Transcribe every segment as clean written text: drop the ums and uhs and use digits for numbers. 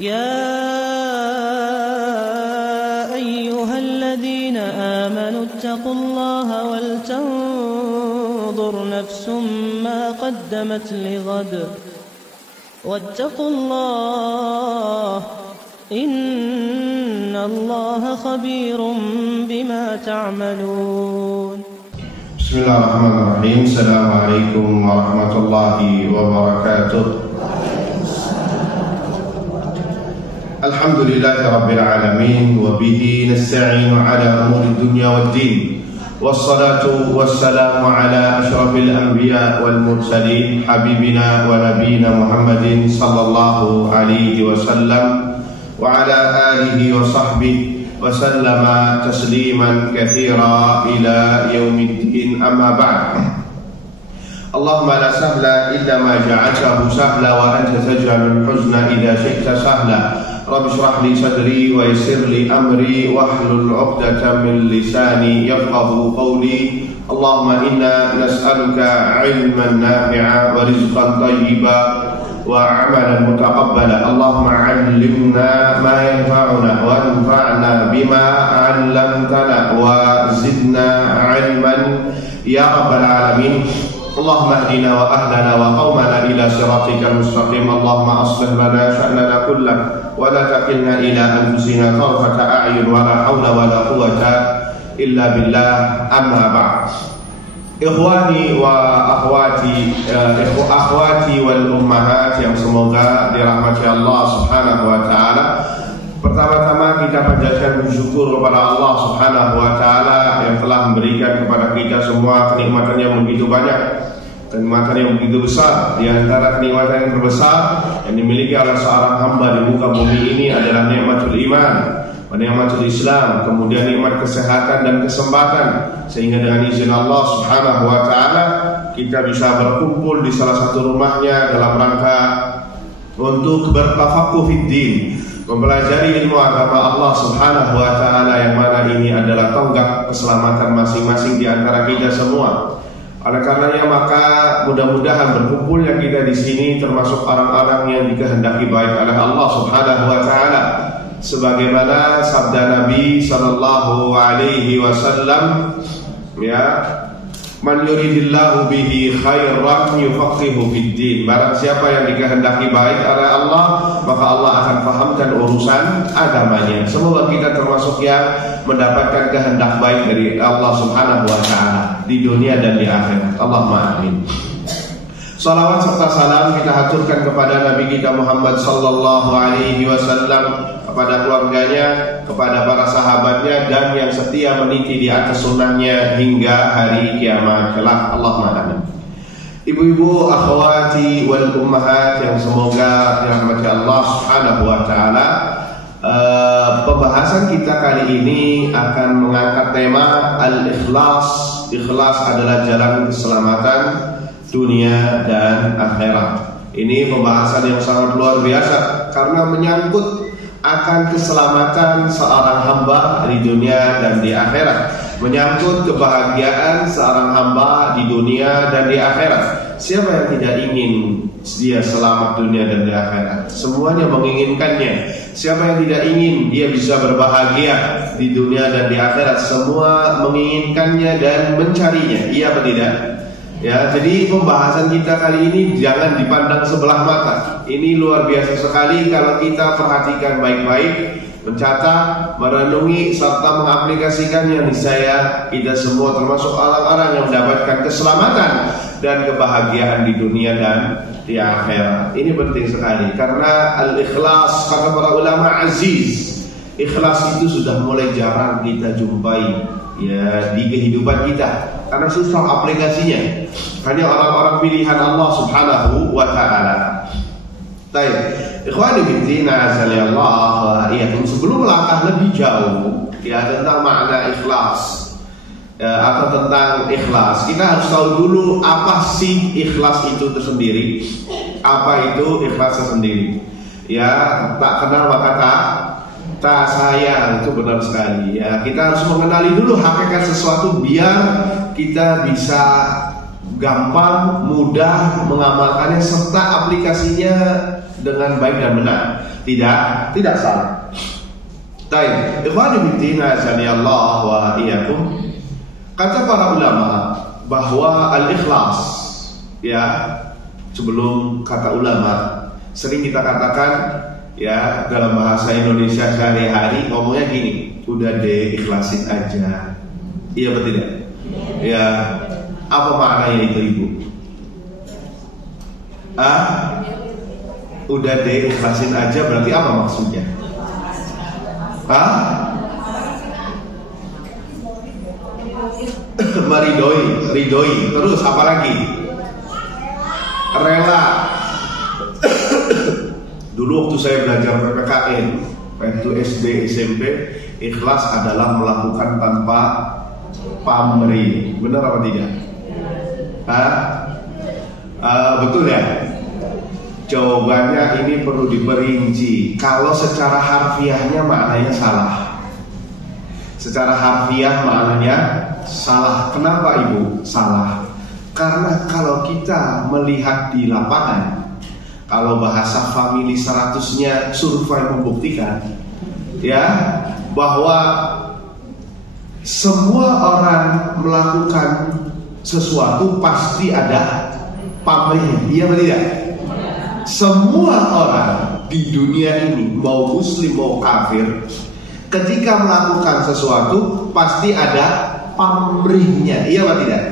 يا أيها الذين آمنوا اتقوا الله ولتنظر نفس ما قدمت لغد واتقوا الله إن الله خبير بما تعملون. بسم الله الرحمن الرحيم. السلام عليكم ورحمة الله وبركاته. الحمد لله رب العالمين وبه نستعين على أمور الدنيا والدين والصلاة والسلام على أشرف الأنبياء والمرسلين حبيبنا ونبينا محمد صلى الله عليه وسلم وعلى آله وصحبه وسلم تسليما كثيرا إلى يوم الدين. أما بعد، اللهم لا سهل إلا ما جعلته سهلا وأنت تجعل الحزن إذا شئت سهلا. رب اشرح لي صدري ويسر لي أمري واحلل عقدة من لساني يفقه قولي. اللهم إنا نسألك علما نافعا ورزقا طيبا وعملا متقبلا. اللهم علمنا ما ينفعنا وانفعنا بما علمتنا وزدنا علما يا رب العالمين. اللهم اهدنا وأهلنا وقومنا إلى صراطك المستقيم. اللهم أصلح لنا شأننا كله ولا تكلنا إلى أنفسنا طرفة أعين ولا حول ولا قوة إلا بالله. أما بعد، ikhwani wa akhwati wal ummahat yang semoga dirahmati Allah Subhanahu wa taala. Pertama-tama kita panjatkan bersyukur kepada Allah Subhanahu wa taala yang telah memberikan kepada kita semua kenikmatan yang begitu banyak, kenikmatan yang begitu besar. Di antara kenikmatan yang terbesar yang dimiliki oleh seorang hamba di muka bumi ini adalah nikmatul iman, nikmatul Islam, kemudian nikmat kesehatan dan kesempatan, sehingga dengan izin Allah Subhanahu wa taala kita bisa berkumpul di salah satu rumahnya dalam rangka untuk bertafaqquh fid din, mempelajari ilmu agama Allah Subhanahu wa taala, yang mana ini adalah tonggak keselamatan masing-masing di antara kita semua. Oleh karenanya maka mudah-mudahan berkumpulnya kita di sini termasuk orang-orang yang dikehendaki baik oleh Allah Subhanahu wa taala, sebagaimana sabda Nabi sallallahu alaihi wasallam, ya, man yuridillahu bihi khairan yufaqihu fid din. Barang siapa yang dikehendaki baik oleh Allah, maka Allah akan fahamkan urusan agamanya. Semoga kita termasuk yang mendapatkan kehendak baik dari Allah Subhanahu wa taala di dunia dan di akhirat. Allahumma amin. Salawat serta salam kita haturkan kepada Nabi kita Muhammad sallallahu alaihi wasallam, kepada keluarganya, kepada para sahabatnya, dan yang setia meniti di atas sunnahnya hingga hari kiamat kelak. Allahumma amin. Ibu-ibu, akhwati wal ummahat yang semoga dirahmati Allah Subhanahu wa taala, pembahasan kita kali ini akan mengangkat tema al-ikhlas. Ikhlas adalah jalan keselamatan dunia dan akhirat. Ini pembahasan yang sangat luar biasa karena menyangkut akan keselamatan seorang hamba di dunia dan di akhirat, menyangkut kebahagiaan seorang hamba di dunia dan di akhirat. Siapa yang tidak ingin dia selamat dunia dan di akhirat? Semuanya menginginkannya. Siapa yang tidak ingin dia bisa berbahagia di dunia dan di akhirat? Semua menginginkannya dan mencarinya. Iya atau tidak? Ya, jadi pembahasan kita kali ini jangan dipandang sebelah mata. Ini luar biasa sekali kalau kita perhatikan baik-baik, mencatat, merenungi serta mengaplikasikannya. Niscaya kita semua termasuk orang-orang yang mendapatkan keselamatan dan kebahagiaan di dunia dan di akhirat. Ini penting sekali karena al-ikhlas, kata para ulama, aziz. Ikhlas itu sudah mulai jarang kita jumpai ya di kehidupan kita karena susah aplikasinya. Hanya orang-orang pilihan Allah Subhanahu wa taala. Baik, ikhwani fillah, azalillah wa iyyakum. Sebelum melangkah lebih jauh ya tentang makna ikhlas atau tentang ikhlas, kita harus tahu dulu apa sih ikhlas itu tersendiri. Apa itu ikhlas tersendiri? Ya, tak kenal maka tak sayang, itu benar sekali ya. Kita harus mengenali dulu hakikat sesuatu biar kita bisa gampang, mudah mengamalkannya serta aplikasinya dengan baik dan benar. Tidak salah. Baik, ikhwani fillah Allah wa iyyakum. Kata para ulama bahwa al-ikhlas, ya, sebelum kata ulama sering kita katakan, ya, dalam bahasa Indonesia sehari-hari ngomongnya gini, udah deh ikhlasin aja. Iya betul tidak? Ya, apa maknanya itu ibu? Udah deh ikhlasin aja berarti apa maksudnya? Meridoi. Terus apa lagi? Rela. Dulu waktu saya belajar PPKN, waktu SD, SMP, ikhlas adalah melakukan tanpa pamrih. Benar apa tidak? Betul ya? Jawabannya ini perlu diperinci. Kalau secara harfiahnya maknanya salah. Secara harfiah maknanya salah. Kenapa ibu? Salah. Karena kalau kita melihat di lapangan, kalau bahasa family 100-nya survei membuktikan, ya, bahwa semua orang melakukan sesuatu pasti ada pamrihnya. Iya atau tidak? Semua orang di dunia ini, mau muslim mau kafir, ketika melakukan sesuatu pasti ada pamrihnya. Iya atau tidak?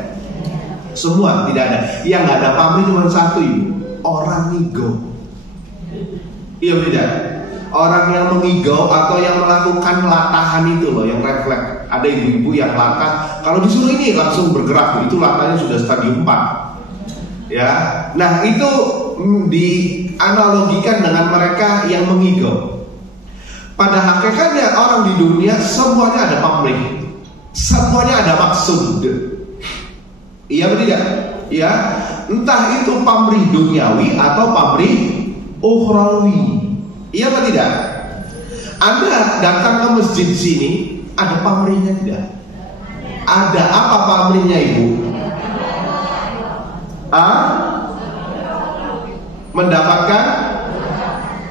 Semua tidak ada. Yang nggak ada pamrih cuma satu, ibu, orang ngigau. Iya atau tidak? Orang yang mengigau atau yang melakukan latahan itu loh, yang refleks. Ada ibu-ibu yang latah, kalau disuruh ini langsung bergerak, itu latahnya sudah stadium 4. Ya, nah itu dianalogikan dengan mereka yang mengigau. Pada hakikatnya orang di dunia semuanya ada pamrih, semuanya ada maksud. Iya atau tidak? Ya, entah itu pamrih duniawi atau pamrih ukhrawi. Iya atau tidak? Anda datang ke masjid sini, ada pamrihnya tidak? Ada apa pamrihnya ibu?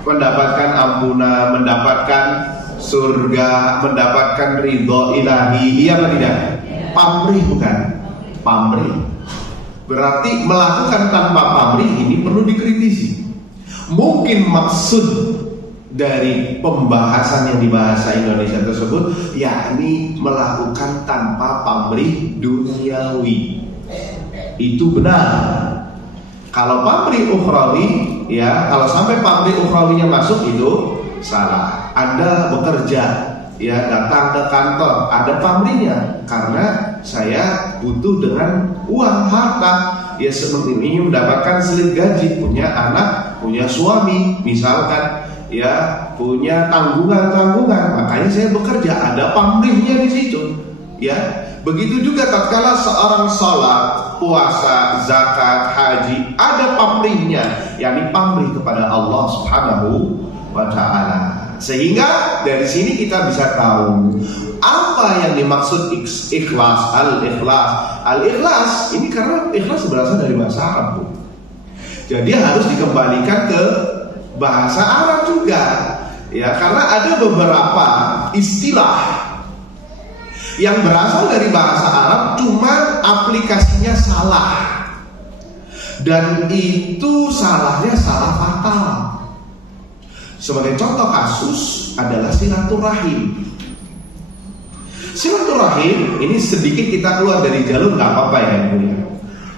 Mendapatkan ampunan, mendapatkan surga, mendapatkan ridho ilahi. Iya atau tidak? Pamrih bukan? Pamrih. Berarti melakukan tanpa pamrih ini perlu dikritisi. Mungkin maksud dari pembahasan yang di bahasa Indonesia tersebut yakni melakukan tanpa pamrih duniawi. Itu benar. Kalau pamrih ukhrawi, ya, kalau sampai pamrih ukhrawinya masuk itu salah. Anda bekerja, ya, datang ke kantor, ada pamrihnya karena saya butuh dengan uang harta, ya, seperti ini mendapatkan slip gaji, punya anak, punya suami, misalkan, ya, punya tanggungan, makanya saya bekerja, ada pamrihnya di situ, ya. Begitu juga tatkala seorang sholat, puasa, zakat, haji, ada pamrihnya, yakni pamrih kepada Allah Subhanahu wa Ta'ala. Sehingga dari sini kita bisa tahu apa yang dimaksud ikhlas, al-ikhlas. Al-ikhlas ini karena ikhlas berasal dari bahasa Arab, Bu. Jadi harus dikembalikan ke bahasa Arab juga, ya, karena ada beberapa istilah yang berasal dari bahasa Arab, cuma aplikasinya salah. Dan itu salahnya salah fatal. Sebagai contoh kasus adalah silaturahim. Silaturahim ini sedikit kita keluar dari jalur, nggak apa-apa ya, Ibu.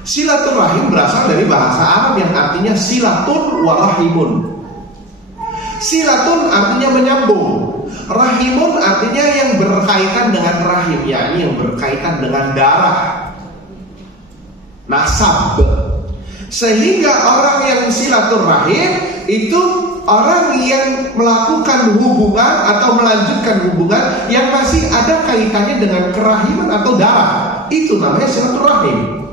Silaturahim berasal dari bahasa Arab yang artinya silatun wa rahimun. Silatun artinya menyambung. Rahimun artinya yang berkaitan dengan rahim, yakni yang berkaitan dengan darah, nasab. Sehingga orang yang silaturahim itu orang yang melakukan hubungan atau melanjutkan hubungan yang masih ada kaitannya dengan kerahiman atau darah. Itu namanya silaturahim.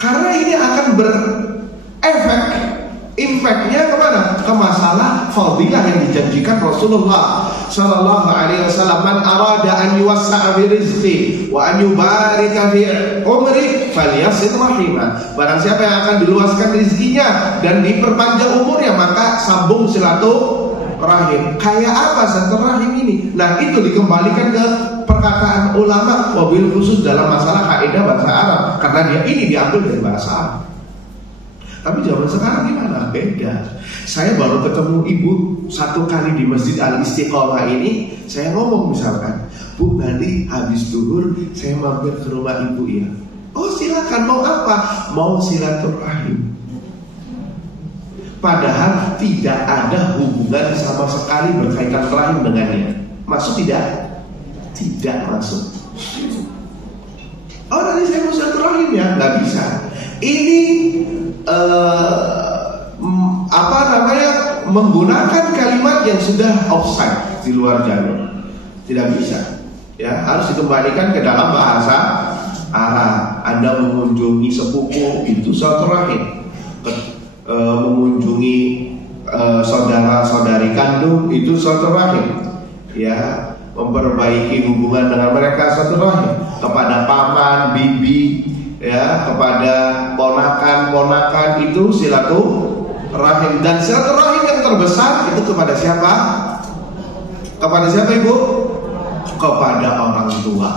Karena ini akan berefek, impactnya kemana? Ke masalah fadilah yang dijanjikan Rasulullah Sallallahu Alaihi Wasallam. Man arada an yuwassa'a fi rizqi wa an yubarika fi umri falyasil rahimah. Barang siapa yang akan diluaskan rezekinya dan diperpanjang umurnya, maka sambung silaturahim. Kayak apa silaturahim ini? Nah, itu dikembalikan ke perkataan ulama, wabil khusus dalam masalah kaidah bahasa Arab, karena dia ini diambil dari bahasa Arab. Tapi zaman sekarang gimana? Beda. Saya baru ketemu ibu satu kali di Masjid Al-Istiqomah ini. Saya ngomong misalkan, Bu, nanti habis zuhur saya mampir ke rumah ibu ya. Oh silakan, mau apa? Mau silaturahim. Padahal tidak ada hubungan sama sekali berkaitan rahim dengannya. Masuk tidak? Tidak masuk. Oh nanti saya mau silaturahim ya? Nggak bisa. Ini menggunakan kalimat yang sudah offside, di luar jalur. Tidak bisa. Ya, harus dikembalikan ke dalam bahasa Arab. Anda mengunjungi sepupu itu silaturahim. Mengunjungi saudara-saudari kandung itu silaturahim. Ya, memperbaiki hubungan dengan mereka silaturahim. Kepada paman, bibi, ya, kepada ponakan-ponakan itu silaturahim. Dan silaturahim yang terbesar itu kepada siapa? Kepada siapa ibu? Kepada orang tua.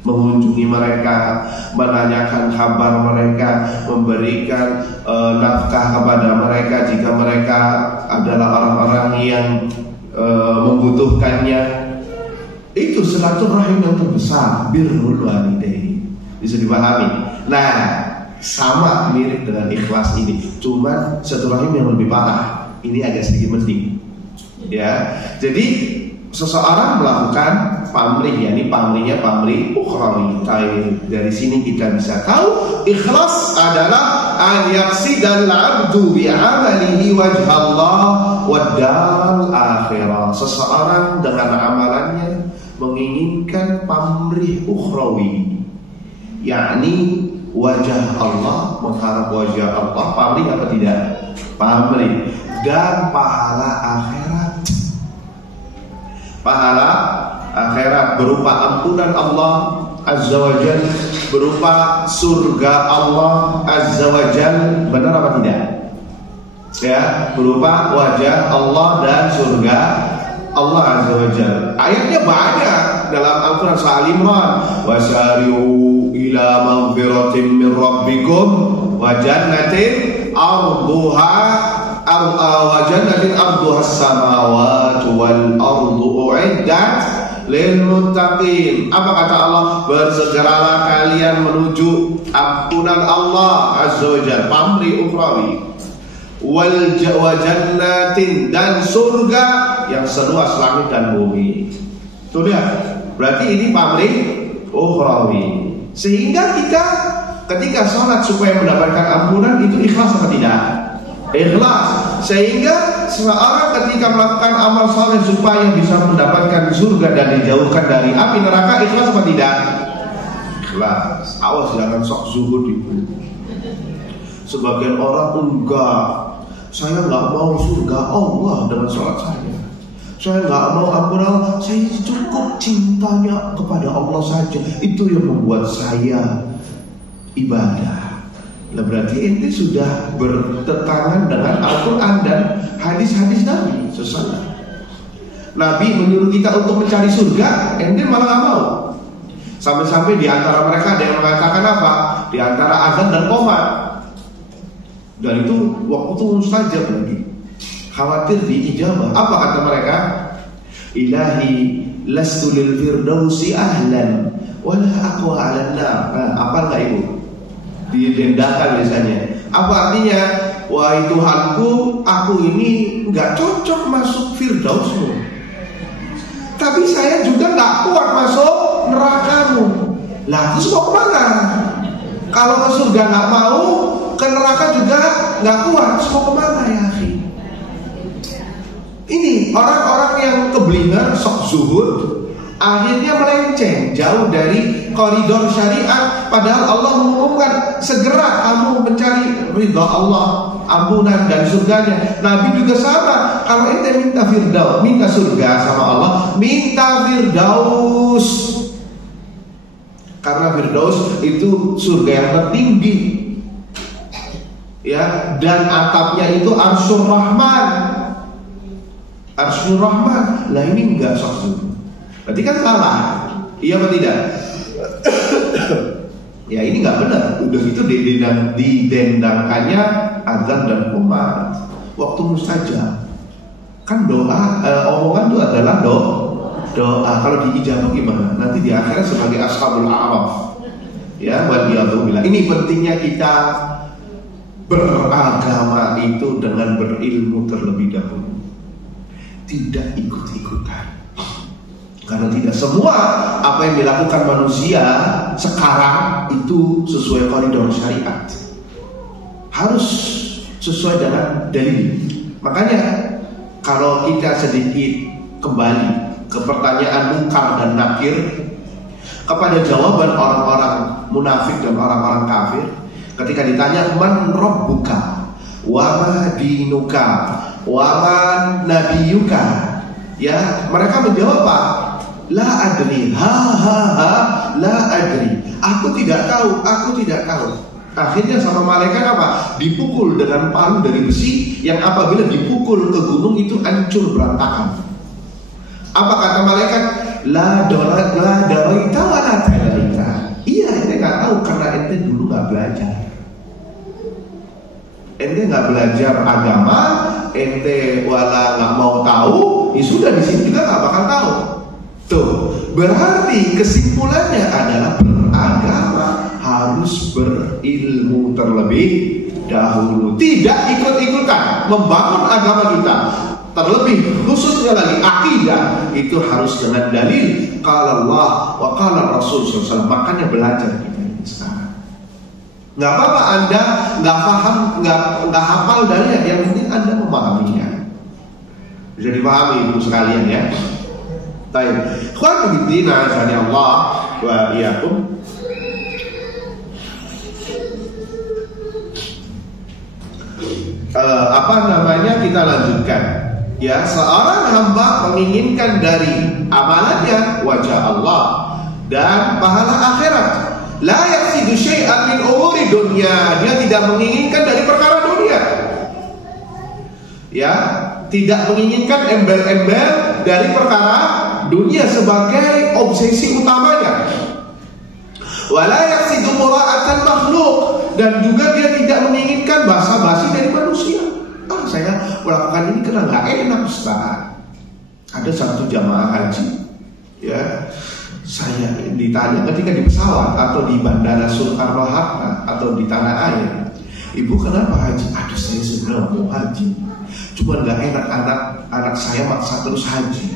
Mengunjungi mereka, menanyakan kabar mereka, memberikan nafkah kepada mereka jika mereka adalah orang-orang yang membutuhkannya. Itu silaturahim yang terbesar, birrul walidain. Bisa dipahami. Nah, sama mirip dengan ikhlas ini, cuma silaturahim yang lebih parah. Ini agak sedikit penting. Ya. Jadi seseorang melakukan pamrih, yakni pamrihnya pamrih ukhrawi. Dari sini kita bisa tahu ikhlas adalah an yaqsidal 'abdu bi 'amalihi wajhallah wad daral akhirah. Seseorang dengan amalannya menginginkan pamrih ukhrawi, yakni wajah Allah, mengharap wajah Allah. Pamrih apa tidak? Pamrih. Dan pahala akhirat. Pahala akhirat berupa ampunan Allah Azza wa Jal, berupa surga Allah Azza wa Jal. Benar apa tidak? Ya, berupa wajah Allah dan surga Allah Azza wa Jal. Ayatnya banyak dalam Al-Quran. Surah Al-Imran, wasari'u ila maghfiratin min rabbikum wa jannatin arduha as-samawati wal ardu u'iddat lil muttaqin. Apa kata Allah? Bersegeralah kalian menuju ampunan Allah Azza wa Jalla, pamrih ukhrawi, wal jannatin, dan surga yang seluas langit dan bumi. Tuh lihat, berarti ini pamrih ukhrawi. Sehingga kita ketika sholat supaya mendapatkan ampunan itu ikhlas atau tidak? Ikhlas. Sehingga seseorang ketika melakukan amal saleh supaya bisa mendapatkan surga dan dijauhkan dari api neraka, ikhlas atau tidak? Ikhlas. Awas jangan sok zuhud itu. Sebagian orang enggak, saya nggak mau surga Allah dengan sholat saya nggak mau ampunan, saya cukup cintanya kepada Allah saja, itu yang membuat saya ibadah. Nah, berarti ente sudah bertentangan dengan Al-Quran dan hadis-hadis Nabi SAW. Nabi menyuruh kita untuk mencari surga, ente malah nggak mau. Sampai-sampai di antara mereka ada yang mengatakan apa? Di antara azan dan qomat. Dan itu waktu itu mustajab lagi, khawatir diijabah. Apa kata mereka? Ilahi lastu lil firdausi ahlan wala aqwa 'alan nar. Nah, apa enggak ibu? Didendakan biasanya. Apa artinya? Wahai Tuhanku, aku ini enggak cocok masuk firdausmu, tapi saya juga enggak kuat masuk nerakamu. Lah terus mau kemana? Kalau ke surga enggak mau, ke neraka juga nggak kuat, terus mau kemana ya akhi? Ini orang-orang yang keblinger sok zuhud, akhirnya melenceng jauh dari koridor syariat. Padahal Allah mengumumkan segera kamu mencari ridha Allah, ampunan dan surganya. Nabi juga sama. Kalau ente minta firdaus, minta surga sama Allah, minta firdaus, karena firdaus itu surga yang tertinggi, ya, dan atapnya itu Arsyur Rahman. Arsyur Rahman. Lah ini enggak sahih. Berarti kan salah. Iya apa tidak? Ya ini nggak benar. Udah itu didendangkannya azan dan qomat waktu mustajab. Kan doa, omongan itu adalah doa. Kalau diijabah gimana? Nanti di akhirat sebagai ashabul a'raf. Ya, waliyadzubillah. Ini pentingnya kita beragama itu dengan berilmu terlebih dahulu, tidak ikut-ikutan. Karena tidak semua apa yang dilakukan manusia sekarang itu sesuai koridor syariat. Harus sesuai dengan dalil. Makanya kalau kita sedikit kembali ke pertanyaan Munkar dan Nakir, kepada jawaban orang-orang munafik dan orang-orang kafir, ketika ditanya man rabbuka wa ma dinuka wa ma nabiyuka, ya mereka menjawab apa? La adri, la adri. Aku tidak tahu. Akhirnya sama malaikat apa? Dipukul dengan palu dari besi yang apabila dipukul ke gunung itu hancur berantakan. Apa kata malaikat? La daraita wa la ta'laita. Iya, ente nggak tahu karena ente dulu nggak belajar. Ente nggak belajar agama, ente wala nggak mau tahu, ya sudah di sini juga nggak bakal tahu. Tuh, berarti kesimpulannya adalah beragama harus berilmu terlebih dahulu, tidak ikut-ikutan membangun agama kita. Terlebih khususnya lagi akidah itu harus dengan dalil qala Allah wa qala Rasul SAW. Makanya belajar kita ini sekarang. Nggak apa-apa Anda nggak paham, nggak hafal dalilnya, yang penting Anda memahaminya. Bisa dipahami ibu sekalian ya. Baik, ikhwan fillah, azani Allah wa iyyakum. Kita lanjutkan. Ya, seorang hamba menginginkan dari amalannya wajah Allah dan pahala akhirat. La yaqsidu syai'an min umuri dunya. Dia tidak menginginkan dari perkara dunia. Ya, tidak menginginkan embel-embel dari perkara dunia sebagai obsesi utamanya. Wala yaqsidu mura'atan makhluk, dan juga dia tidak menginginkan basa-basi dari manusia. Saya melakukan ini karena nggak enak Ustaz. Ada satu jamaah haji, ya, saya ditanya ketika di pesawat atau di bandara Soekarno-Hatta atau di tanah air, ibu kenapa haji? Aduh, saya sebenarnya mau haji, cuma nggak enak anak saya maksa terus haji.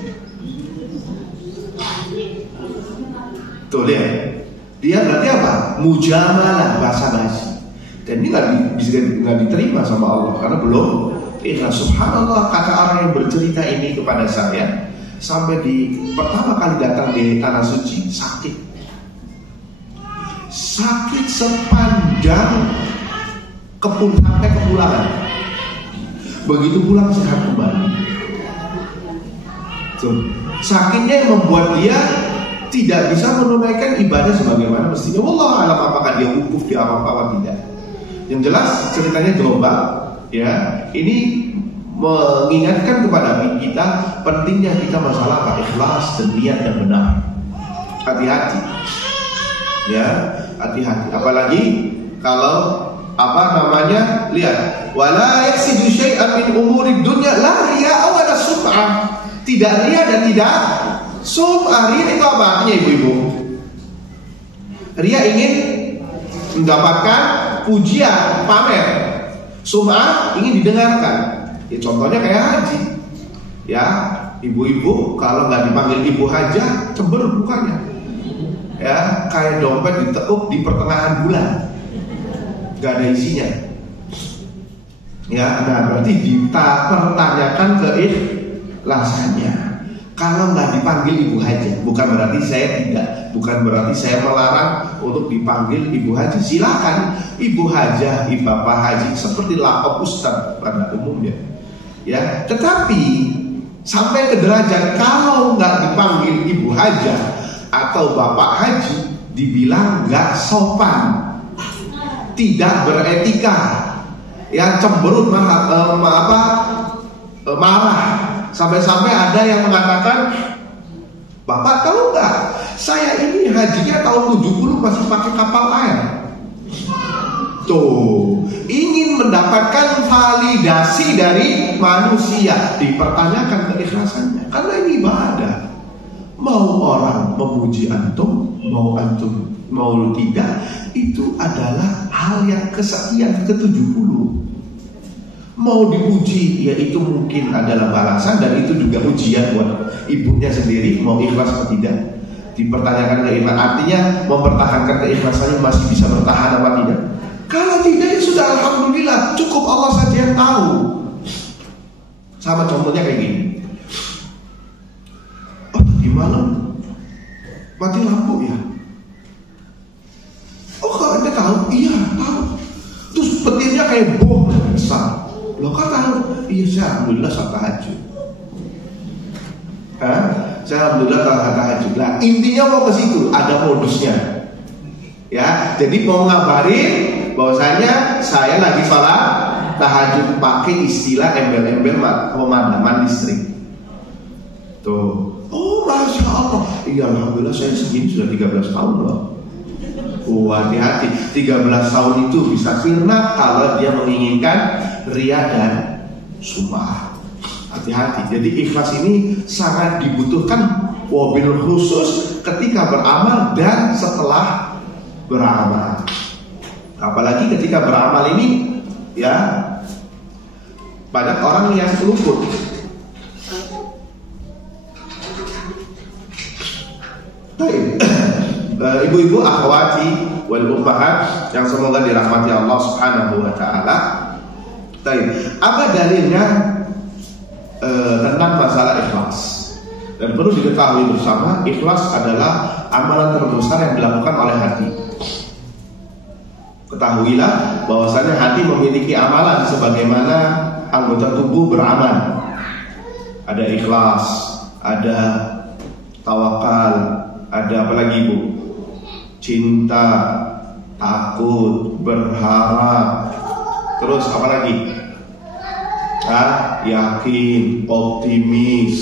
Tuh lihat, dia berarti apa? Mujamalah, basa-basi. Dan ini nggak diterima sama Allah karena belum. Subhanallah, kata orang yang bercerita ini kepada saya, sampai di pertama kali datang di tanah suci sakit sepanjang sampai kepulangan. Begitu pulang sehat kembali. Tuh, sakitnya yang membuat dia tidak bisa menunaikan ibadah sebagaimana mestinya. Wallahu a'lam apakah dia wukuf di apa tidak. Yang jelas ceritanya global. Ya, ini mengingatkan kepada kita pentingnya kita masalah apa? Ikhlas dan niat yang benar. Hati-hati. Ya, hati-hati. Apalagi kalau lihat, wala yaksidu syai'an min umuri dunya la riya wa la sum'ah. Tidak riya dan tidak sum'ah. Riya itu apa artinya ibu-ibu? Riya ingin mendapatkan pujian, pamer. Sum'ah ingin didengarkan. Ya, contohnya kayak haji. Ya, ibu-ibu kalau nggak dipanggil ibu haja, cemberut bukannya. Ya, kayak dompet ditekuk di pertengahan bulan, nggak ada isinya. Ya, nah berarti kita pertanyakan keikhlasannya. kalau nggak dipanggil ibu haja. Bukan berarti saya melarang untuk dipanggil ibu haji. Silakan ibu haja, bapak haji, seperti lakop ustadz pada umumnya. Ya, tetapi sampai ke derajat kalau nggak dipanggil ibu haja atau bapak haji, dibilang nggak sopan, tidak beretika, ya cemberut, marah. Sampai-sampai ada yang mengatakan, Bapak tahu nggak, saya ini hajinya tahun 70 masih pakai kapal air. Tuh, ingin mendapatkan validasi dari manusia, dipertanyakan keikhlasannya. Karena ini ibadah. Mau orang memuji antum, mau antum mau tidak, itu adalah hal yang kesekian ke-70. Mau dipuji, ya itu mungkin adalah balasan, dan itu juga ujian buat ibunya sendiri, mau ikhlas atau tidak. Dipertanyakan keikhlasan, artinya mempertahankan keikhlasannya masih bisa bertahan apa tidak. Kalau tidak, ya sudah, alhamdulillah, cukup Allah saja yang tahu. Sama contohnya kayak gini. Oh, tadi malam mati lampu ya? Oh, kalau Anda tahu? Iya, tahu. Terus petirnya kayak bom besar. Loh, kok tahu? Iya, saya alhamdulillah saat tahajud. Saya alhamdulillah tahajud. Nah, intinya mau ke situ, ada modusnya. Ya, jadi mau ngabarin bahwasanya saya lagi sholat tahajud, pakai istilah embel-embel pemadaman listrik. Tuh. Oh, masya Allah. Iya, alhamdulillah saya segini sudah 13 tahun loh. Hati-hati, 13 tahun itu bisa sirna kalau dia menginginkan ria dan sum'ah. Hati-hati. Jadi ikhlas ini sangat dibutuhkan, wabil khusus ketika beramal dan setelah beramal. Apalagi ketika beramal ini, ya, banyak orang yang luput. Ibu-ibu, akhwati wal ummahat yang semoga dirahmati Allah Subhanahu wa taala. Apa dalilnya tentang masalah ikhlas? Dan perlu diketahui bersama, ikhlas adalah amalan terbesar yang dilakukan oleh hati. Ketahuilah bahwasanya hati memiliki amalan sebagaimana anggota tubuh beramal. Ada ikhlas, ada tawakal, ada apa lagi, Bu? Cinta, takut, berharap. Terus apa lagi? Yakin, optimis.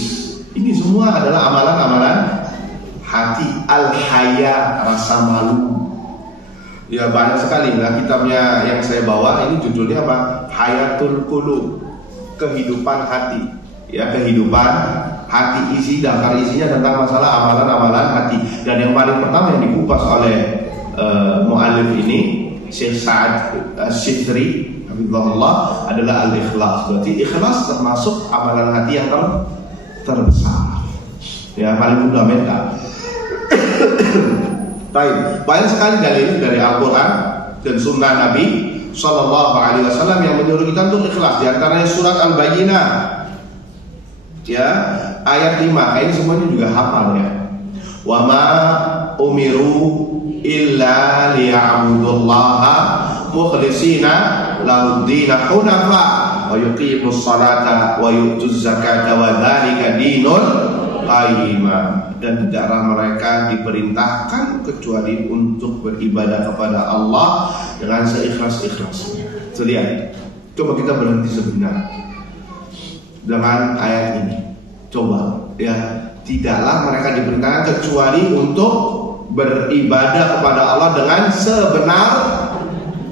Ini semua adalah amalan-amalan hati. Al-haya, rasa malu. Ya, banyak sekali. Nah, kitabnya yang saya bawa ini judulnya apa? Hayatul Qulub, kehidupan hati. Ya, kehidupan hati, isi daftar isinya tentang masalah amalan-amalan hati. Dan yang paling pertama yang dikupas oleh mu'alif ini, Syekh Sa'ad Syidri Habibullah, adalah al-ikhlas. Berarti ikhlas termasuk amalan hati yang terbesar, ya, paling fundamental. Baik, banyak sekali dalil dari Al-Quran dan Sunnah Nabi Sallallahu Alaihi Wasallam yang menyuruh kita untuk ikhlas. Di antaranya surat Al-Bayyinah, ya, ayat 5. Ini semuanya juga hafal, ya. Wa ma umiru illa liya'budullaha mukhlishina lahuddina hunafa wa yuqimus salata wa yu'tuz zakata wa dzalika dinul qayyimah. Dan tidaklah mereka diperintahkan kecuali untuk beribadah kepada Allah dengan seikhlas-ikhlasnya. Lihat, coba kita berhenti sebentar dengan ayat ini. Coba, ya, tidaklah mereka diperintahkan kecuali untuk beribadah kepada Allah dengan sebenar,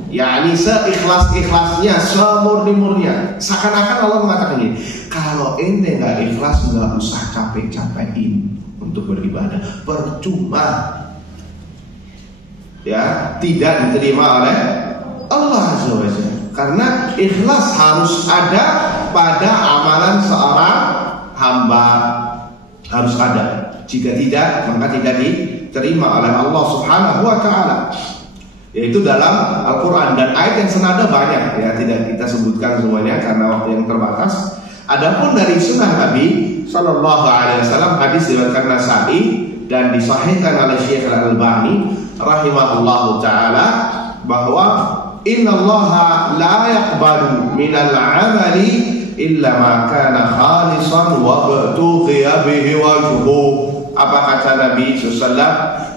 yakni seikhlas-ikhlasnya, semurni-murninya. Seakan-akan Allah mengatakan ini, kalau ente nggak ikhlas, nggak usah capek-capekin untuk beribadah, percuma, ya, tidak diterima oleh Allah Azza wa Jalla. Karena ikhlas harus ada pada amalan seorang hamba, harus ada. Jika tidak, maka tidak diterima oleh Allah Subhanahu wa taala. Yaitu dalam Al-Quran, dan ayat yang senada banyak, ya, tidak kita sebutkan semuanya karena waktu yang terbatas. Adapun dari sunnah Nabi Sallallahu Alaihi Wasallam, hadis diriwayatkan Nasa'i dan disahihkan oleh Syekh Al-Albani rahimahullahu taala, bahwa innallaha la yaqbalu minal amali illa ma kana khalisan wa btughiya bihi wajhuhu. Apa kata Nabi SAW?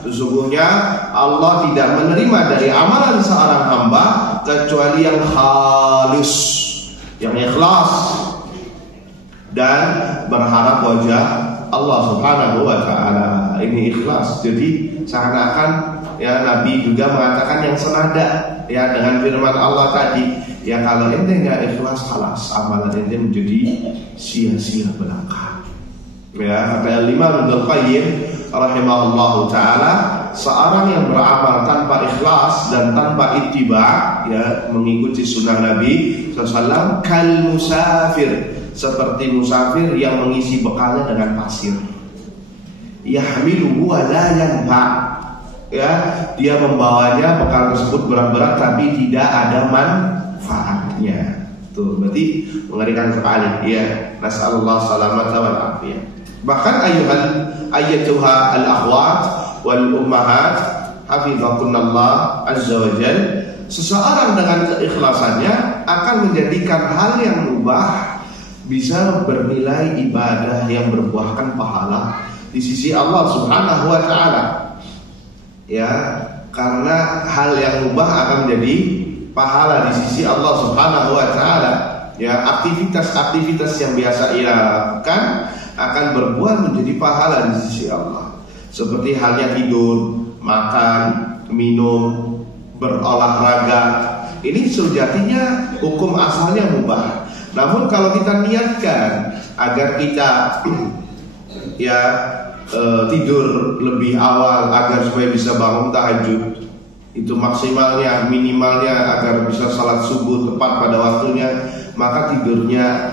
Sesungguhnya Allah tidak menerima dari amalan seorang hamba kecuali yang khalis, yang ikhlas dan berharap wajah Allah Subhanahu wa taala. Ini ikhlas. Jadi seakan-akan ya Nabi juga mengatakan yang senada ya dengan firman Allah tadi, ya kalau ente nggak ikhlas, halas amalan ente menjadi sia-sia belaka. Ya, kata Imam Ibnu Qayyim rahimahullahu taala, seorang yang beramal tanpa ikhlas dan tanpa ittiba, ya mengikuti sunnah Nabi SAW, kal musafir, seperti musafir yang mengisi bekalnya dengan pasir. Yahmiluhu wa la yanfa, ya dia membawanya bekal tersebut berat-berat tapi tidak ada manfaatnya. Tuh berarti mengerikan sekali ya. Nasallallahu salamata wal afiyah. Bahkan ayyatuha al-akhwat wal ummahat hafizakunallah azza wa jal, seseorang dengan keikhlasannya akan menjadikan hal yang mubah bisa bernilai ibadah yang berbuahkan pahala di sisi Allah Subhanahu wa taala. Ya, karena hal yang mubah akan menjadi pahala di sisi Allah Subhanahu wa taala. Ya, aktivitas-aktivitas yang biasa ia lakukan akan berbuah menjadi pahala di sisi Allah. Seperti halnya tidur, makan, minum, berolahraga. Ini sejatinya hukum asalnya mubah. Namun kalau kita niatkan agar kita ya tidur lebih awal agar supaya bisa bangun tahajud, itu maksimalnya, minimalnya agar bisa salat subuh tepat pada waktunya, maka tidurnya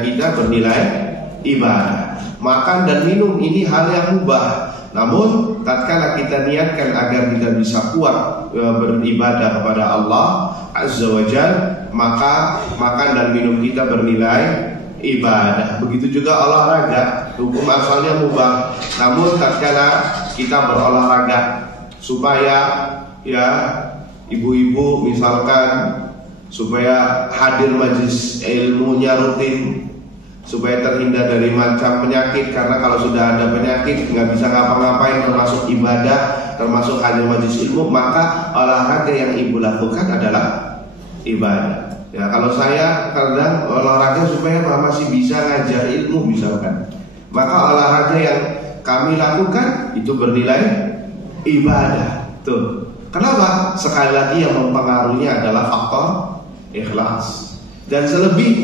kita bernilai ibadah. Makan dan minum ini hal yang mubah. Namun tatkala kita niatkan agar kita bisa kuat beribadah kepada Allah Azza wa Jalla, maka makan dan minum kita bernilai ibadah. Begitu juga olahraga, hukum asalnya mubah. Namun tatkala kita berolahraga supaya ya ibu-ibu misalkan supaya hadir majelis ilmunya rutin, supaya terhindar dari macam penyakit, karena kalau sudah ada penyakit nggak bisa ngapa-ngapain termasuk ibadah, termasuk hadir majelis ilmu, maka olahraga yang ibu lakukan adalah ibadah. Ya, kalau saya kadang olahraga supaya masih bisa ngajar ilmu misalkan, maka olahraga yang kami lakukan itu bernilai ibadah. Tuh. Kenapa? Sekali lagi yang mempengaruhinya adalah faktor ikhlas. Dan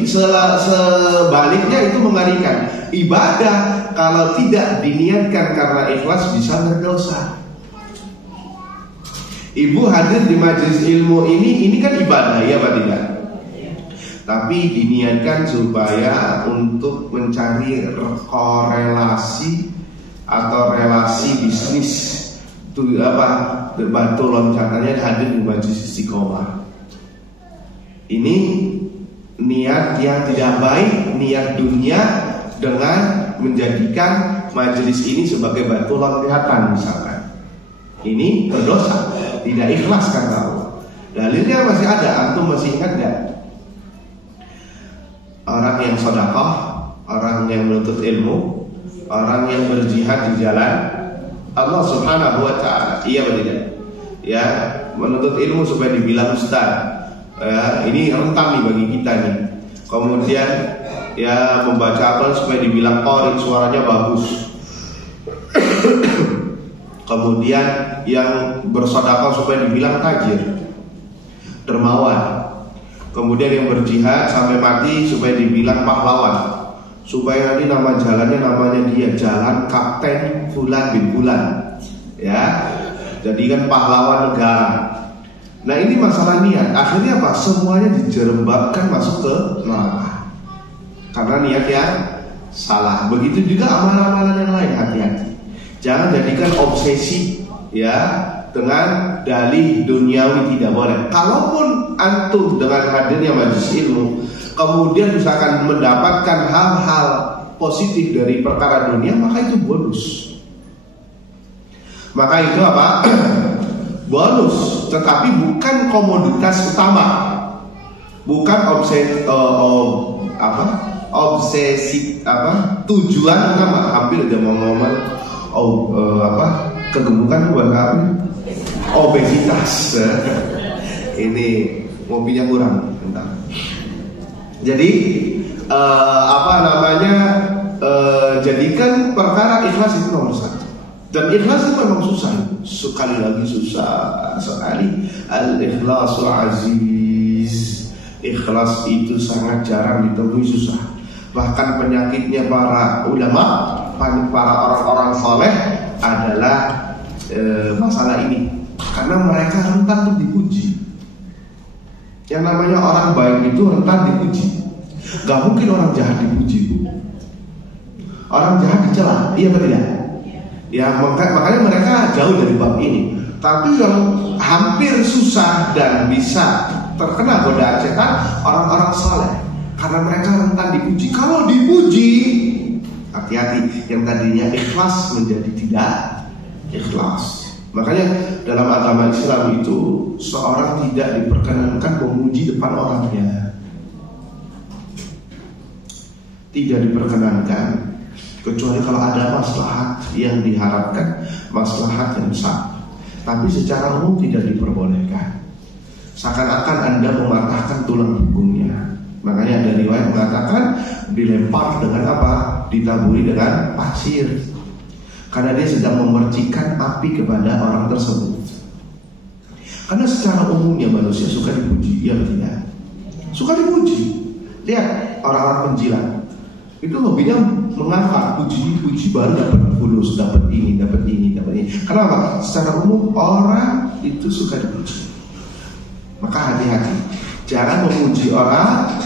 sebaliknya itu mengerikan. Ibadah kalau tidak diniatkan karena ikhlas bisa berdosa. Ibu hadir di majelis ilmu ini kan ibadah, ya Pak tidak? Tapi diniatkan supaya untuk mencari korelasi atau relasi bisnis. Itu apa? Batu loncatannya hadir di majelis istiqomah. Ini niat yang tidak baik, niat dunia dengan menjadikan majelis ini sebagai batu loncatan misalkan. Ini berdosa, tidak ikhlas kata Allah. Dalilnya masih ada, antum masih ingat gak? Orang yang sedekah, orang yang menuntut ilmu, orang yang berjihad di jalan Allah Subhanahu wa taala. Iya atau tidak? Ya, menuntut ilmu supaya dibilang ustaz. Ya, ini rentan nih bagi kita nih. Kemudian ya membaca Al-Quran supaya dibilang qari, suaranya bagus. Kemudian yang bersedekah supaya dibilang tajir, dermawan. Kemudian yang berjihad sampai mati supaya dibilang pahlawan, supaya nanti nama jalannya namanya dia jalan Kapten Fulan bin Fulan. Ya, jadikan pahlawan negara. Nah ini masalah niat. Akhirnya apa? Semuanya dijerembabkan masuk ke neraka karena niat yang salah. Begitu juga amalan-amalan yang lain, hati-hati. Jangan jadikan obsesi ya dengan dalih duniawi, tidak boleh. Kalaupun antum dengan hadirnya majelis ilmu kemudian misalkan mendapatkan hal-hal positif dari perkara dunia, maka itu bonus. Maka itu apa? Bonus, tetapi bukan komoditas utama, bukan tujuan utama. Hampir udah mau ngomong kegemukan bukan apa? Obesitas. Ini mobilnya kurang. Bentar. Jadi jadikan perkara ikhlas itu nomor satu. Dan ikhlas itu memang susah. Sekali lagi susah sekali. Al-ikhlasul aziz. Ikhlas itu sangat jarang ditemui, susah. Bahkan penyakitnya para ulama, para orang-orang soleh adalah masalah ini. Karena mereka rentan untuk dipuji. Yang namanya orang baik itu rentan dipuji. Gak mungkin orang jahat dipuji, Bu. Orang jahat dicela, iya atau tidak? Ya makanya mereka jauh dari bab ini. Tapi yang hampir susah dan bisa terkena godaan setan, orang-orang saleh, karena mereka rentan dipuji. Kalau dipuji, hati-hati, yang tadinya ikhlas menjadi tidak ikhlas. Makanya dalam agama Islam itu seorang tidak diperkenankan memuji depan orangnya. Tidak diperkenankan kecuali kalau ada maslahat yang diharapkan, maslahat yang besar. Tapi secara umum tidak diperbolehkan. Seakan-akan Anda mematahkan tulang punggungnya. Makanya ada riwayat mengatakan dilempar dengan apa? Ditaburi dengan pasir. Karena dia sedang memercikan api kepada orang tersebut. Karena secara umumnya manusia suka dipuji, ya tidak? Suka dipuji. Lihat orang-orang penjilat. Itu hobinya mengangkat puji baru dapat bonus, dapat ini. Kenapa? Secara umum orang itu suka dipuji. Maka hati-hati, jangan memuji orang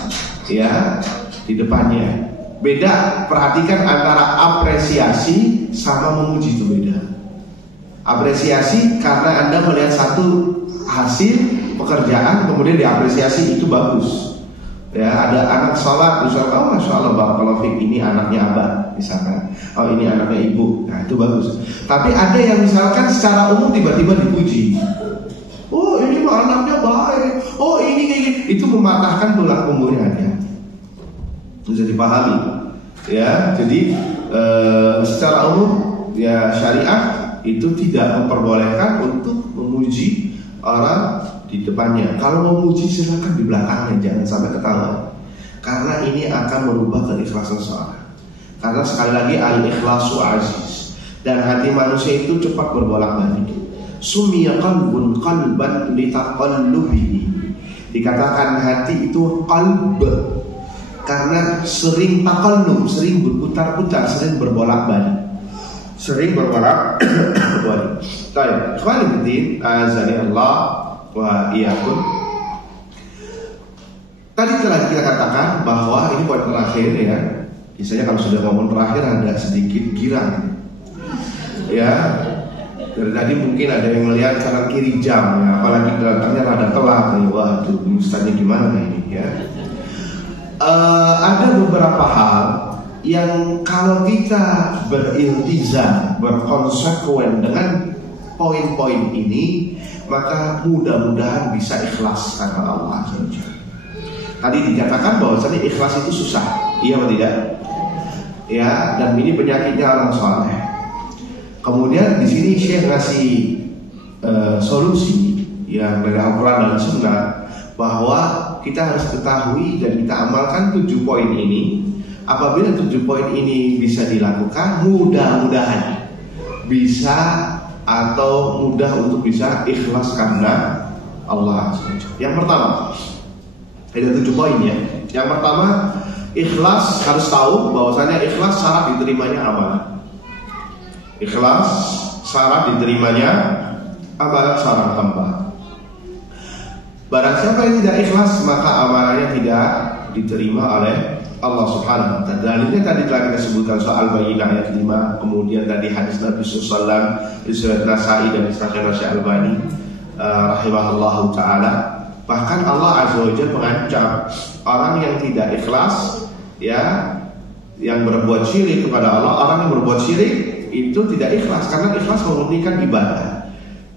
ya di depannya. Beda, perhatikan antara apresiasi sama memuji, itu beda. Apresiasi karena Anda melihat satu hasil pekerjaan kemudian diapresiasi, itu bagus. Ya, ada anak sholat, misalkan, oh masya Allah, barakallahu fiik, ini anaknya abah, misalkan, oh ini anaknya ibu, nah itu bagus. Tapi ada yang misalkan secara umum tiba-tiba dipuji, oh ini mah anaknya baik, oh ini kayak gini, itu mematahkan tulang punggungnya dia. Bisa dipahami, ya. Jadi secara umum, ya syariat itu tidak memperbolehkan untuk memuji orang di depannya. Kalau memuji silakan di belakangnya, jangan sampai ketahuan. Karena ini akan merubah keikhlasan seorang. Karena sekali lagi al-ikhlasu aziz. Dan hati manusia itu cepat berbolak-balik. Sumiya qalbun qalban litaqallubihi. Dikatakan hati itu qalb karena sering taqallub, sering berputar-putar, sering berbolak-balik. Baik. Ikhwani fiddin, azani Allah wa iyyakum. Tadi telah kita katakan bahwa ini poin terakhir ya. Biasanya kalau sudah ngomong terakhir ada sedikit girang. Ya. Dari tadi mungkin ada yang melihat kanan kiri jam ya, apalagi datangnya rada telat nih. Waduh, misalnya gimana ini ya. Ada beberapa hal yang kalau kita beriltizam, berkonsekuen dengan poin-poin ini, maka mudah-mudahan bisa ikhlas karena Allah. Tadi dikatakan bahwasanya ikhlas itu susah, iya atau tidak? Ya, dan ini penyakitnya orang soleh. Kemudian di sini Syekh ngasih solusi yang dari Al-Quran dan Sunnah, bahwa kita harus ketahui dan kita amalkan 7 poin ini. Apabila 7 poin ini bisa dilakukan, mudah-mudahan bisa atau mudah untuk bisa ikhlas karena Allah. Yang pertama, ada 7 poin ya. Yang pertama, ikhlas harus tahu bahwasanya ikhlas syarat diterimanya amalan. Ikhlas syarat diterimanya amalan seorang hamba. Barang siapa yang tidak ikhlas, maka amalannya tidak diterima oleh Allah Subhanahu wa ta'ala. Dalilnya tadi telah kita sebutkan soal Bayyinah ayat 5, kemudian tadi hadis Nabi SAW di surat Nasa'i dan Sahih Al-Albani rahimahullahu ta'ala. Bahkan Allah Azza wa Jalla mengancam orang yang tidak ikhlas, ya, yang berbuat syirik kepada Allah, orang yang berbuat syirik itu tidak ikhlas, karena ikhlas memurnikan ibadah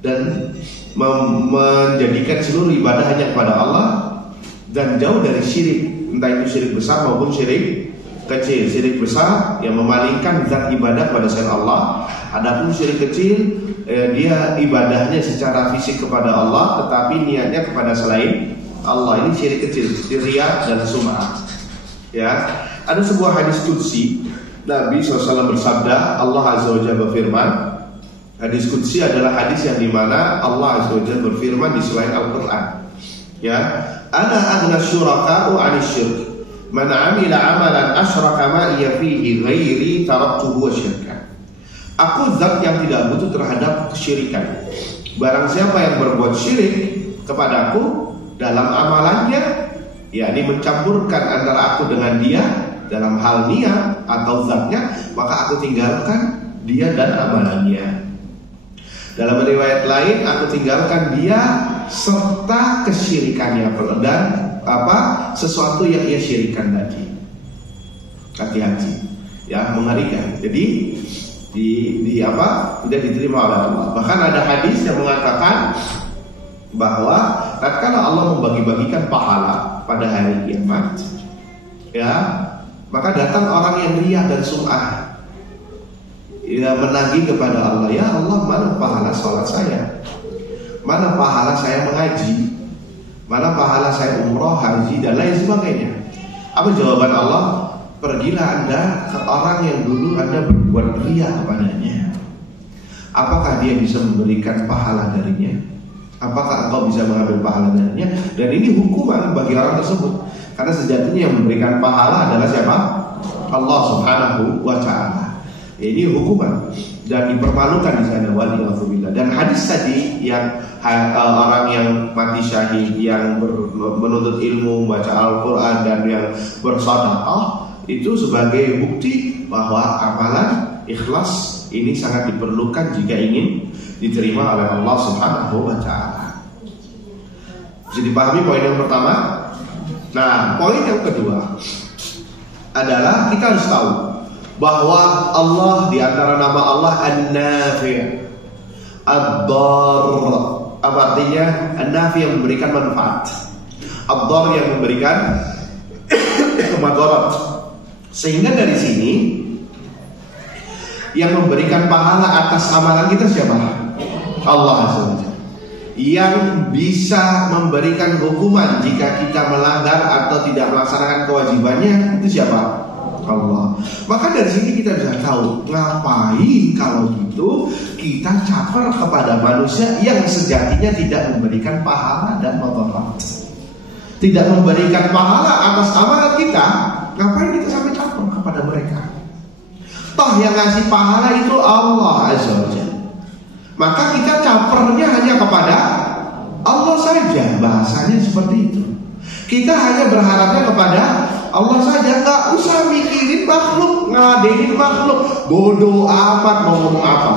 dan menjadikan seluruh ibadah hanya kepada Allah dan jauh dari syirik, entah itu syirik besar maupun syirik kecil. Syirik besar yang memalingkan zat ibadah kepada selain Allah. Adapun syirik kecil, dia ibadahnya secara fisik kepada Allah tetapi niatnya kepada selain Allah. Ini syirik kecil, riya dan sum'ah. Ya, ada sebuah hadis qudsi, Nabi SAW bersabda, Allah Azza wa Jalla berfirman. Hadis qudsi adalah hadis yang dimana Allah Azza wa Jalla berfirman di selain Al-Quran. Ya, ana aghna syuraka'u 'anil syirk. Man 'amila 'amalan asyraka ma'iya fihi ghairi taraktuhu wa syirka. Aku zat yang tidak butuh terhadap kesyirikan. Barang siapa yang berbuat syirik kepadaku dalam amalannya, yakni mencampurkan antara aku dengan dia dalam hal niat atau zatnya, maka aku tinggalkan dia dan amalannya. Dalam riwayat lain, aku tinggalkan dia serta kesyirikannya dan sesuatu yang ia syirikan tadi. Hati-hati, ya, mengerikan. Jadi tidak diterima oleh Allah. Bahkan ada hadis yang mengatakan bahwa tatkala Allah membagi-bagikan pahala pada hari kiamat, ya, maka datang orang yang riya dan sum'ah, ya, menagih kepada Allah, ya Allah, mana pahala sholat saya, mana pahala saya mengaji, mana pahala saya umroh, haji, dan lain sebagainya. Apa jawaban Allah? Pergilah Anda ke orang yang dulu Anda berbuat riya kepadanya. Apakah dia bisa memberikan pahala darinya? Apakah engkau bisa mengambil pahala darinya? Dan ini hukuman bagi orang tersebut, karena sejatinya yang memberikan pahala adalah siapa? Allah Subhanahu wa ta'ala. Ini hukuman dan dipermalukan di sana, waliyadzubillah. Dan hadis tadi yang orang yang mati syahid, yang menuntut ilmu, baca Al-Quran, dan yang bersedekah, itu sebagai bukti bahwa amalan ikhlas ini sangat diperlukan jika ingin diterima oleh Allah Subhanahu wa ta'ala. Bisa dipahami poin yang pertama? Nah, poin yang kedua adalah kita harus tahu bahwa Allah, di antara nama Allah An-Nafi', Ad-Dar. Apa artinya? An-Nafi' yang memberikan manfaat, Ad-Dar yang memberikan madarat. Sehingga dari sini yang memberikan pahala atas amalan kita siapa? Allah Azza wa Jalla. Yang bisa memberikan hukuman jika kita melanggar atau tidak melaksanakan kewajibannya itu siapa? Allah. Maka dari sini kita bisa tahu, ngapain kalau gitu kita caper kepada manusia yang sejatinya tidak memberikan pahala dan madarat, tidak memberikan pahala atas amalan kita. Ngapain kita sampai caper kepada mereka? Toh yang ngasih pahala itu Allah Azza wa Jalla. Maka kita capernya hanya kepada Allah saja. Bahasanya seperti itu. Kita hanya berharapnya kepada Allah saja, nggak usah mikirin makhluk, ngadein makhluk. Bodoh amat mau ngomong apa.